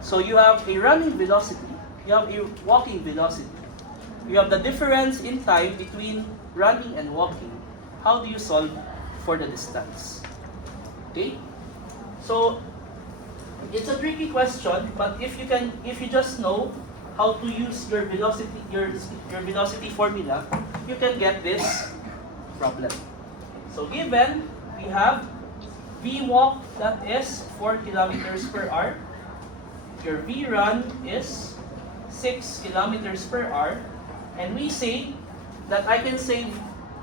So you have a running velocity, you have a walking velocity. You have the difference in time between running and walking. How do you solve for the distance? Okay? So it's a tricky question, but if you just know how to use your velocity formula, you can get this problem. So given we have V walk, that is 4 kilometers per hour. Your V run is 6 kilometers per hour, and we say that I can save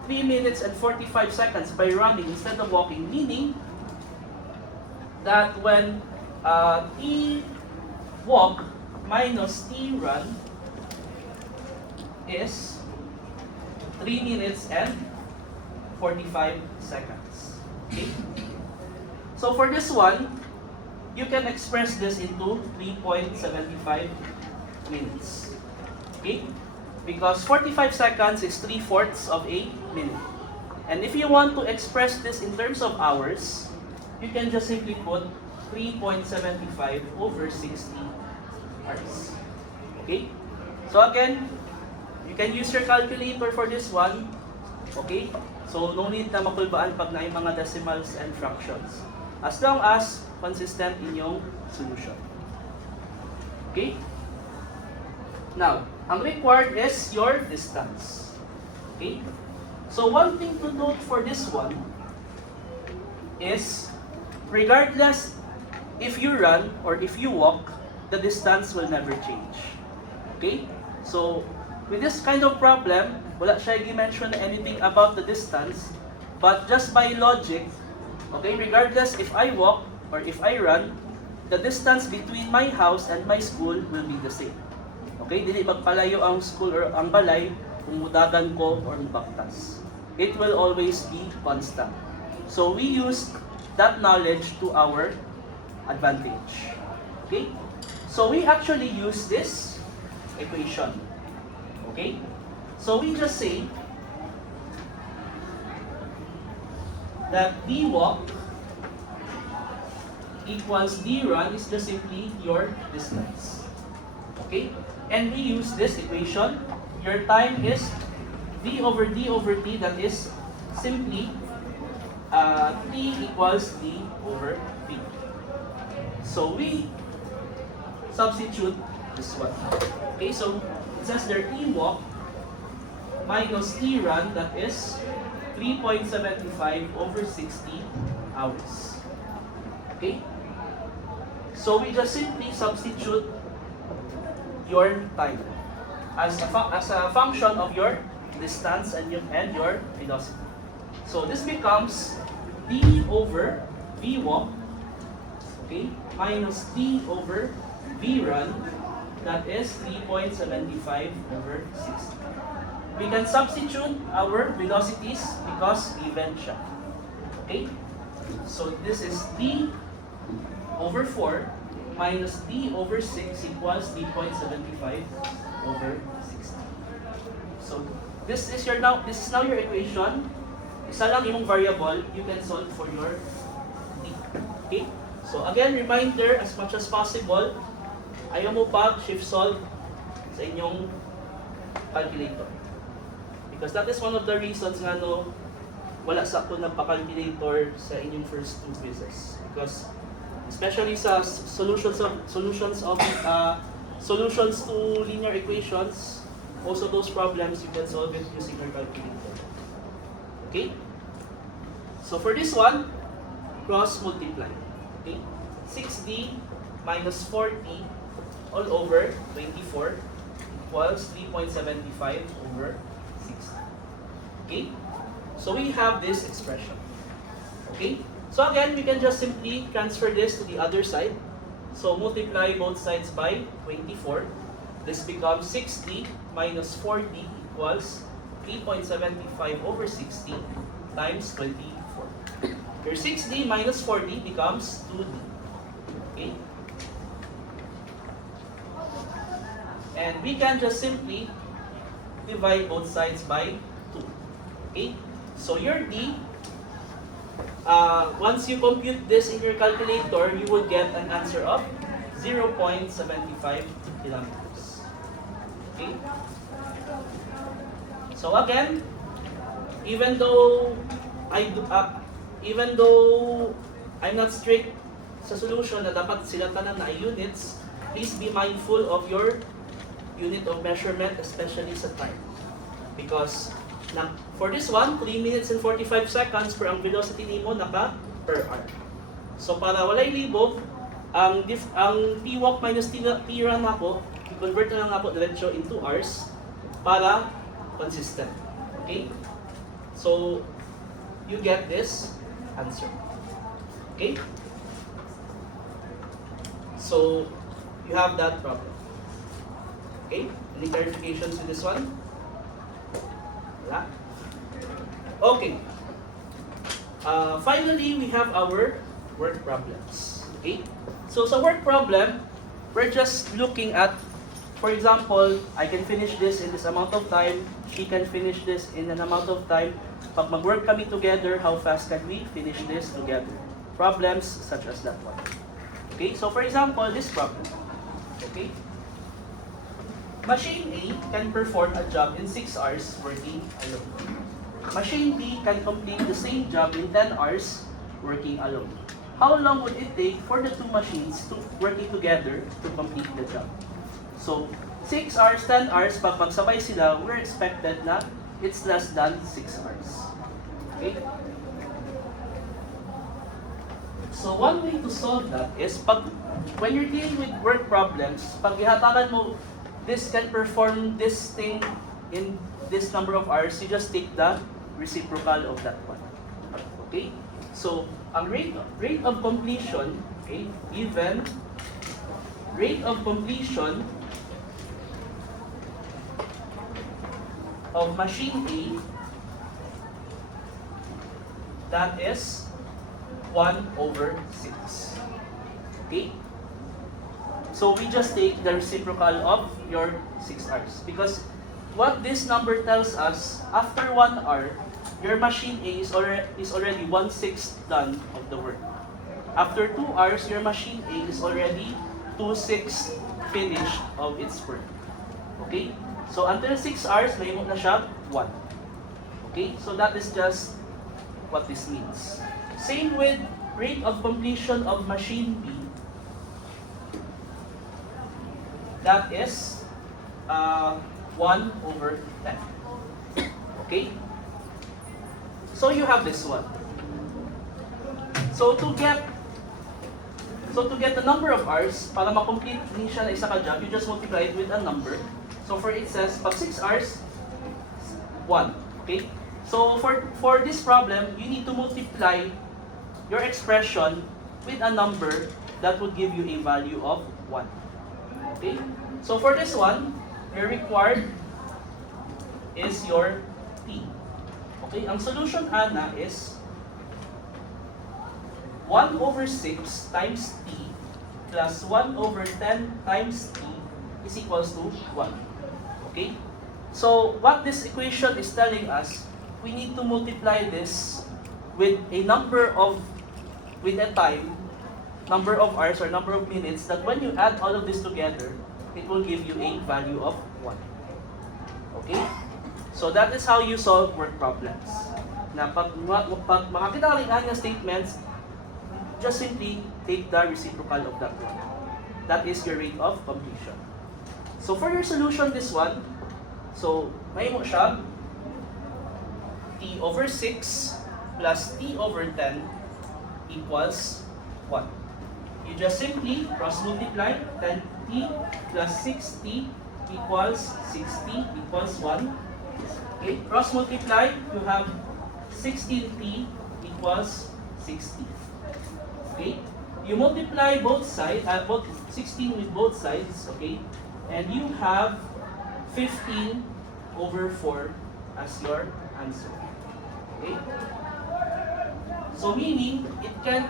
3 minutes and 45 seconds by running instead of walking, meaning that when T walk minus T run is 3 minutes and 45 seconds. Okay? So for this one, you can express this into 3.75 minutes. Okay? Because 45 seconds is 3/4 of a minute. And if you want to express this in terms of hours, you can just simply put 3.75 over 60 hours. Okay? So again, you can use your calculator for this one. Okay? So no need na makulbaan pag na yung mga decimals and fractions, as long as consistent in yung solution. Okay? Now, ang required is your distance. Okay? So one thing to note for this one is, regardless if you run or if you walk, the distance will never change. Okay? So with this kind of problem, wala siya i-mention anything about the distance, but just by logic, okay, regardless if I walk or if I run, the distance between my house and my school will be the same. Okay, dili magpalayo ang school or ang balay kung mudagan ko or mubaktas. It will always be constant. So we use that knowledge to our advantage. Okay? So we actually use this equation. Okay? So we just say that d walk equals d run is just simply your distance. Okay? And we use this equation. Your time is v over d over t, that is simply t equals d over v. So we substitute this one. Okay, so it says there t walk minus t run, that is 3.75 over 60 hours. Okay? So we just simply substitute your time as a function of your distance and your velocity. So this becomes d over v walk, okay, minus t over v run, that is 3.75 over 60. We can substitute our velocities because given siya. Okay? So this is d over 4 minus d over 6 equals 3.75 over 60. So this is now your equation. Isa lang yung variable, you can solve for your d. Okay? So again, reminder, as much as possible, ayaw mo shift solve sa inyong calculator. Because that is one of the reasons nga wala sakto nagpa-calculator sa inyong first 2 quizzes. Because especially sa solutions to linear equations, most of those problems you can solve it using your calculator. Okay? So for this one, cross multiply. Okay? 6d minus 4t all over 24 equals 3.75 over 60. Okay? So we have this expression. Okay? So again, we can just simply transfer this to the other side. So multiply both sides by 24. This becomes 6d minus 4d equals 3.75 over 60 times 24. Your 6d minus 4d becomes 2d. Okay? And we can just simply divide both sides by 2. Okay? So your d, once you compute this in your calculator, you would get an answer of 0.75 kilometers. Okay? So again, even though I'm not strict sa solution na dapat sila tanan na units, please be mindful of your unit of measurement, especially sa time. Because for this one, 3 minutes and 45 seconds per ang velocity nimo naka per hour. So para walay libog, ang t-walk minus t-run ako, i-convert na lang ako diretso into hours para consistent. Okay? So you get this answer. Okay? So you have that problem. Okay? Any clarifications with this one? Wala? Okay. Finally, we have our work problems. Okay? So sa work problem, we're just looking at, for example, I can finish this in this amount of time, she can finish this in an amount of time. Pag mag-work kami together, how fast can we finish this together? Problems such as that one. Okay? So for example, this problem. Okay? Machine A can perform a job in 6 hours working alone. Machine B can complete the same job in 10 hours working alone. How long would it take for the 2 machines to working together to complete the job? So, 6 hours, 10 hours, pag magsabay sila, we're expected na it's less than 6 hours. Okay? So, one way to solve that is, when you're dealing with work problems, pag ihatagan mo, this can perform this thing in this number of hours, you just take the reciprocal of that one. Okay? So, ang rate of completion, okay, given rate of completion of machine A, that is 1/6. Okay? So we just take the reciprocal of your 6 hours. Because what this number tells us, after 1 hour, your machine A is already 1/6 done of the work. After 2 hours, your machine A is already 2/6 finished of its work. Okay? So until 6 hours, may mo na siya 1. Okay? So that is just what this means. Same with rate of completion of machine B. That is 1/10. Okay? So you have this one. So to get the number of hours, para ma-complete siya na isa ka job, you just multiply it with a number. So for it says, pag 6 hours, 1. Okay? So for this problem, you need to multiply your expression with a number that would give you a value of 1. Okay? So for this one, your required is your t. Okay? Ang solution, Ana, is 1/6 times t plus 1/10 times t is equals to 1. Okay? So what this equation is telling us, we need to multiply this with a number of, with a time, number of hours or number of minutes, that when you add all of this together, it will give you a value of 1. Okay? So that is how you solve word problems. Na pag makakita ka rin ng statements, just simply take the reciprocal of that one. That is your rate of completion. So for your solution, this one, so may mo siya, t/6 plus t/10 equals 1. You just simply cross-multiply 10t plus 6t equals 60 equals 1. Okay, cross-multiply, you have 16t equals 60. Okay, you multiply both sides, both 16 with both sides, okay, and you have 15/4 as your answer. Okay, so meaning it can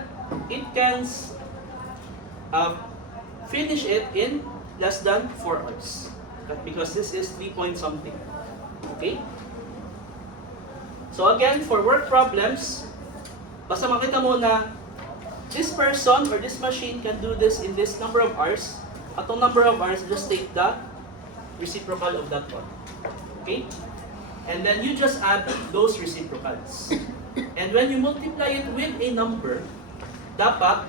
finish it in less than 4 hours, because this is 3 point something. Okay, so again, for work problems, basta makita mo na this person or this machine can do this in this number of hours, atong number of hours, just take the reciprocal of that one. Okay? And then you just add those reciprocals. And when you multiply it with a number, dapat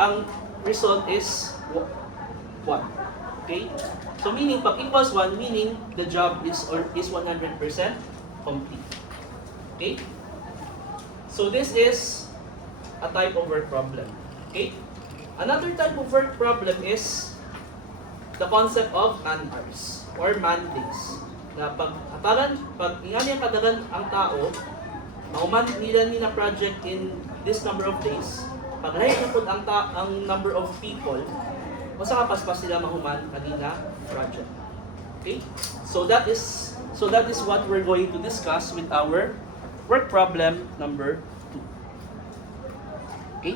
ang result is 1. Okay? So meaning, pag equals 1, meaning the job is 100% complete. Okay? So this is a type of work problem. Okay? Another type of work problem is the concept of man hours or man days. Na pag ingani ang kadagan ang tao, mahuman nila ni na project in this number of days, pag lahi na po ang number of people, masa kapaspas sila mahuman kanina project. Okay? So that is what we're going to discuss with our work problem number 2. Okay?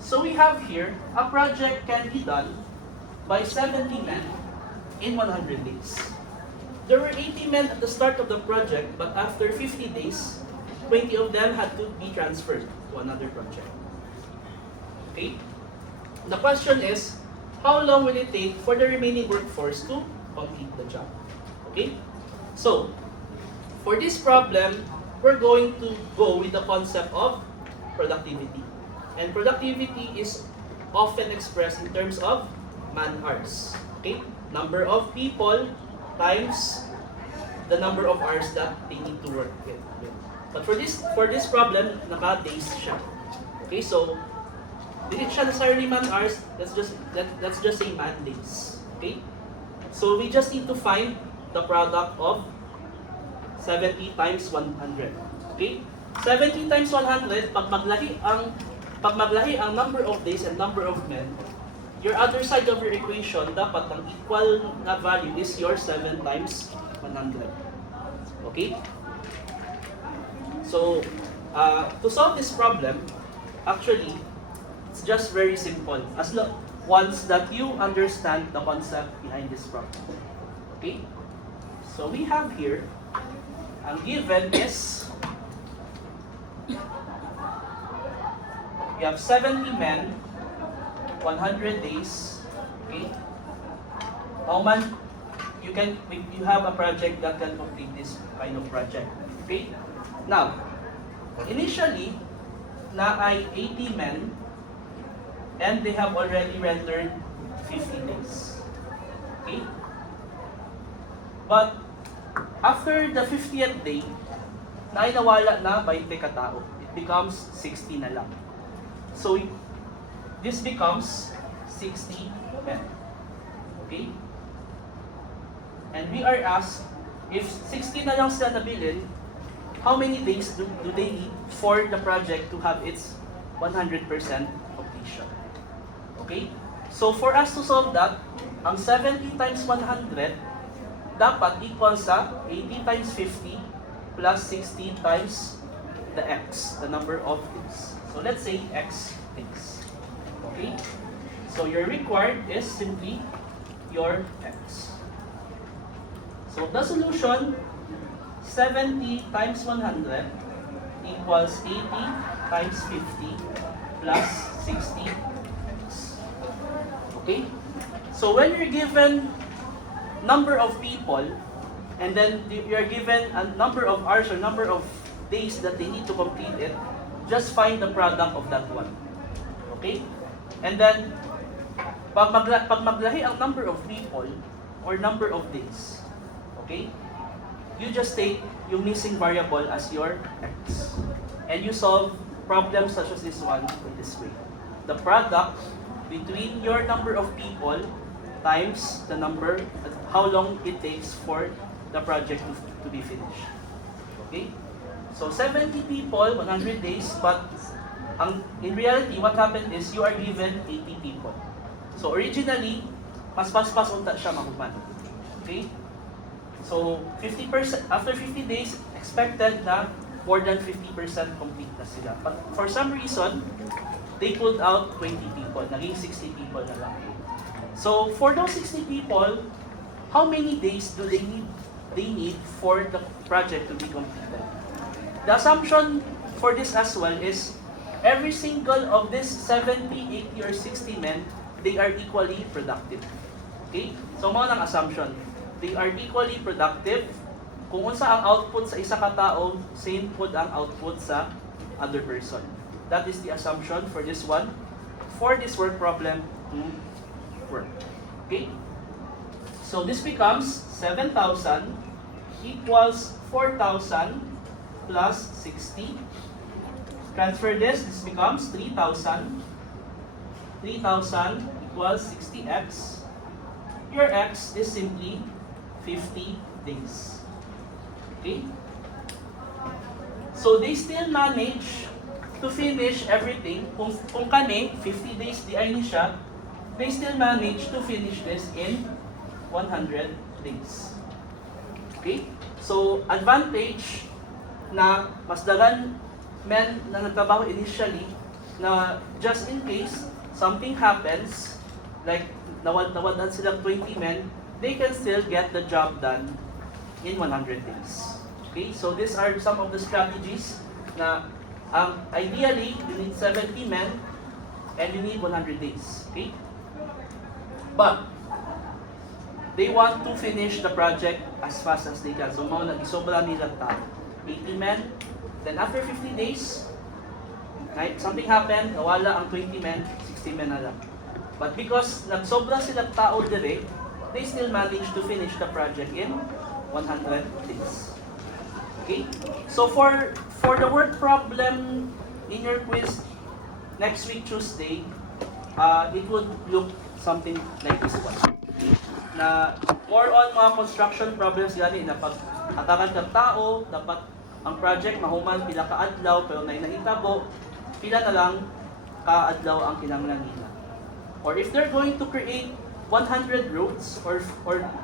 So we have here, a project can be done by 70 men in 100 days. There were 80 men at the start of the project, but after 50 days, 20 of them had to be transferred to another project. Okay? The question is, how long will it take for the remaining workforce to complete the job? Okay? So, for this problem, we're going to go with the concept of productivity. And productivity is often expressed in terms of man hours. Okay? Number of people times the number of hours that they need to work with. But for this problem, naka-days siya. Okay, so hindi siya necessarily man hours, let's just say man days. Okay? So we just need to find the product of 70 times 100. Okay? 70 times 100, pag maglahi ang number of days and number of men, your other side of your equation, dapat ang equal na value is your 7 times 100. Okay? So, to solve this problem, actually, it's just very simple. Once that you understand the concept behind this problem. Okay? So we have here, ang given is, we have 70 men, 100 days. Okay? How man, you have a project that can complete this kind of project. Okay? Now, initially, na ay 80 men, and they have already rendered 50 days. Okay? But, after the 50th day, na ay nawala na 20 katao. It becomes 60 na lang. So, this becomes 60 men. Okay? And we are asked, if 60 na lang sila nabilin, how many days do they need for the project to have its 100% completion? Okay? So for us to solve that, ang 70 times 100 dapat equal sa 80 times 50 plus 60 times the x, the number of days. So let's say x days. Okay? So your required is simply your x. So the solution, 70 times 100 equals 80 times 50 plus 60. Okay? So when you're given number of people, and then you're given a number of hours or number of days that they need to complete it, just find the product of that one. Okay? And then, pag maglahi ang number of people or number of days, okay? You just take yung missing variable as your x. And you solve problems such as this one in this way. The product between your number of people times the number, how long it takes for the project to be finished. Okay? So 70 people, 100 days, but in reality, what happened is you are given 80 people. So originally, mas unta siya mahuman. Okay? So 50%, after 50 days, expected na more than 50% complete na sila. But for some reason, they pulled out 20 people, naging 60 people na lang. So for those 60 people, how many days do they need for the project to be completed? The assumption for this as well is every single of this 70, 80, or 60 men, they are equally productive. Okay? So mo ang assumption. They are equally productive. Kung unsa ang output sa isa ka tao, same pod ang output sa other person. That is the assumption for this one. For this work problem to work. Okay? So this becomes 7,000 equals 4,000 plus 60. Transfer this becomes 3,000. 3,000 equals 60x. Your x is simply 50 days. Okay? So they still manage to finish everything. Kung kani, 50 days di ay ni siya, they still manage to finish this in 100 days. Okay? So, advantage na mas dagan men na nagtrabaho initially na just in case something happens, like nawadan silang 20 men, they can still get the job done in 100 days. Okay? So, these are some of the strategies na ideally, you need 70 men and you need 100 days. Okay? But, they want to finish the project as fast as they can. So, nag-isobra nila tao. 80 men. Then, after 50 days, right, something happened, nawala ang 20 men, 60 men na lang. But because nagsobra sila tao dire, they still managed to finish the project in 100 days. Okay? So, for the word problem in your quiz next week, Tuesday, it would look something like this one. Na more on mga construction problems gani na pag hatakan kang tao, dapat ang project mahuman pila ka adlaw pero nay nahitabo, pila na lang ka adlaw ang kinahanglan nila. Or if they're going to create 100 roads or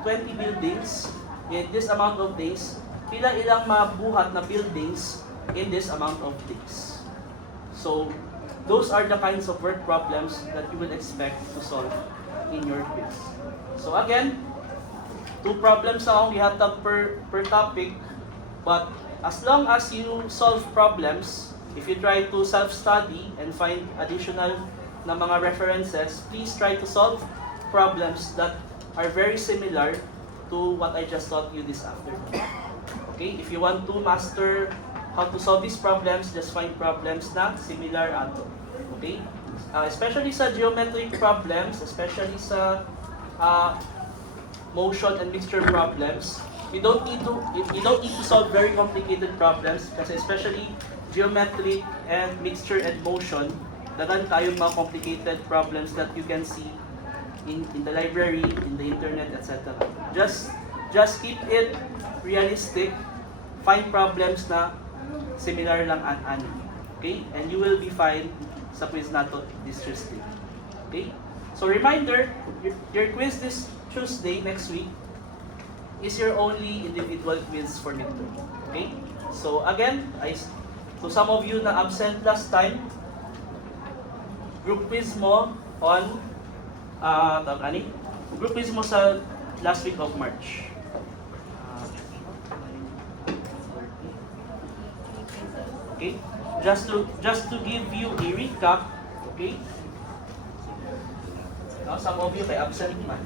20 buildings in this amount of days, pila ilang mabuhat na buildings in this amount of days. So, those are the kinds of word problems that you will expect to solve in your quiz. So again, 2 problems na akong ihatag per topic, but as long as you solve problems, if you try to self-study and find additional na mga references, please try to solve problems that are very similar to what I just taught you this afternoon. Okay, if you want to master how to solve these problems, just find problems na similar ato. Okay? Especially sa geometric problems, especially sa motion and mixture problems, you don't need to solve very complicated problems kasi especially geometric and mixture and motion, dagan tayong mga complicated problems that you can see in the library, in the internet, etc. Just keep it realistic. Find problems na similar lang an. Okay? And you will be fine sa quiz nato this Tuesday. Okay? So reminder, your quiz this Tuesday next week is your only individual quiz for midterm. Okay? So again, to some of you na absent last time, group quiz mo on group quiz mo sa last week of March. Okay? Just to give you a recap, okay? Now, some of you kay absent man.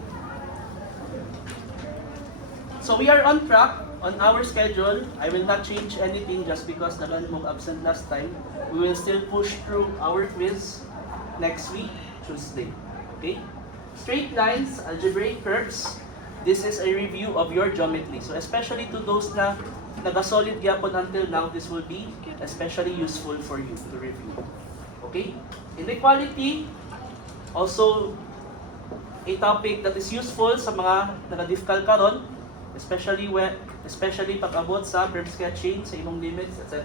So we are on track on our schedule. I will not change anything just because naman mo absent last time. We will still push through our quiz next week, Tuesday. Okay? Straight lines, algebraic curves. This is a review of your geometry. So especially to those na nag-solid gyapon until now, this will be especially useful for you to review. Okay? Inequality, also a topic that is useful sa mga nag-difficult karon, especially pag-abot sa curve sketching, sa imong limits, etc.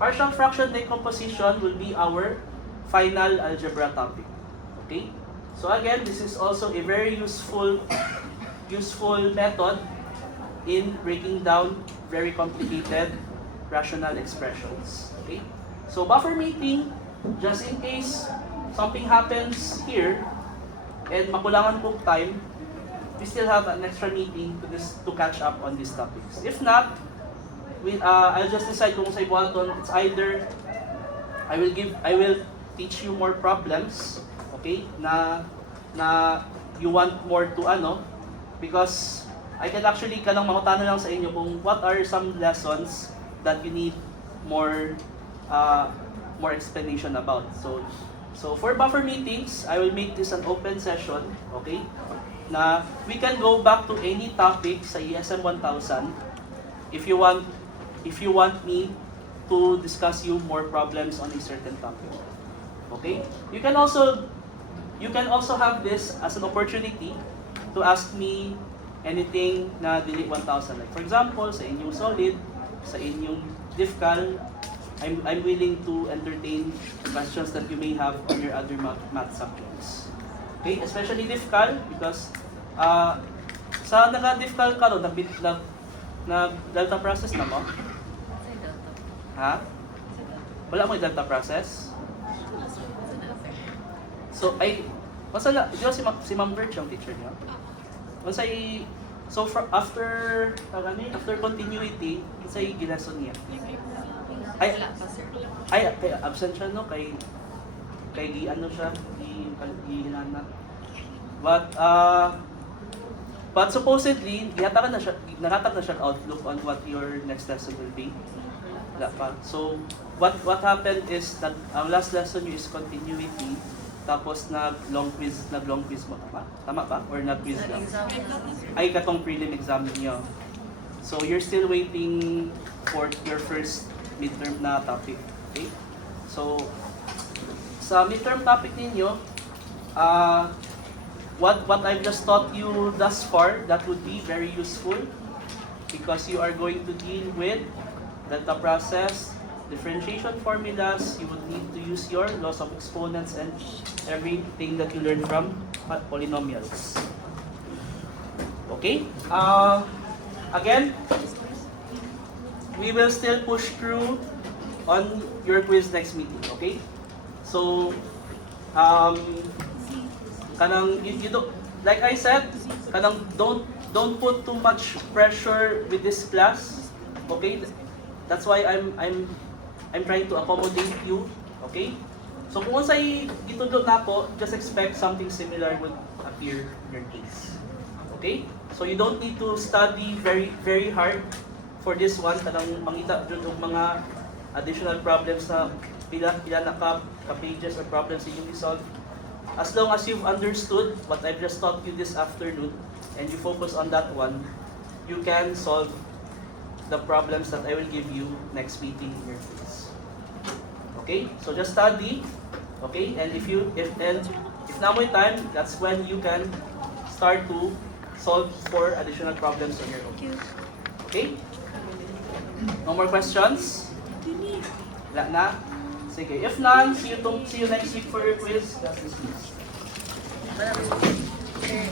Partial fraction decomposition will be our final algebra topic. Okay? So again, this is also a very useful method in breaking down very complicated rational expressions. Okay? So buffer mating, just in case something happens here and makulangan po time, we still have an extra meeting to catch up on these topics. If not, I'll just decide kung sa ibuhaton, it's either I will teach you more problems, okay, na you want more to because I can actually kanang mangutana lang sa inyo kung what are some lessons that you need more explanation about. So for buffer meetings, I will make this an open session, okay? Na we can go back to any topic sa ESM 1000 if you want me to discuss you more problems on a certain topic. Okay? You can also have this as an opportunity to ask me anything na dili 1000. Like for example, sa inyong solid, sa inyong diffcal, I'm willing to entertain questions that you may have on your other math subjects. Okay, especially diffcal because sa naka-diffcal ka ro, na delta process na mo? Ha? Wala mo yung delta process? So masala, di ba si Ma'am Birch yung teacher niya? So after continuity, say gilason niya. Ay, absent siya no kay ano siya, gihinana. But supposedly, nakatag na siya outlook on what your next lesson will be. Wala pa. So what happened is that ang last lesson is continuity. Tapos nag-long quiz mo, tama ba? Or nag-quiz lang? Ay, katong prelim exam niyo. So, you're still waiting for your first midterm na topic. Okay? So, sa midterm topic ninyo, what I've just taught you thus far, that would be very useful because you are going to deal with delta process, differentiation formulas, you would need to use your laws of exponents and everything that you learn from polynomials. Okay? Again, we will still push through on your quiz next meeting, okay? So, kanang you don't, like I said, kanang don't put too much pressure with this class, okay? That's why I'm trying to accommodate you, okay? So kung unsay gitudlo nako, just expect something similar would appear in your case. Okay? So you don't need to study very hard for this one, kanang mangita jud og mga additional problems na pila na ka pages or problems that you solve. As long as you've understood what I've just taught you this afternoon and you focus on that one, you can solve the problems that I will give you next meeting in your quiz. Okay? So just study. Okay? And if namoy time, that's when you can start to solve 4 additional problems on your own. Okay? No more questions? Wala na? Sige. If none, see you next week for your quiz. That's dismissed.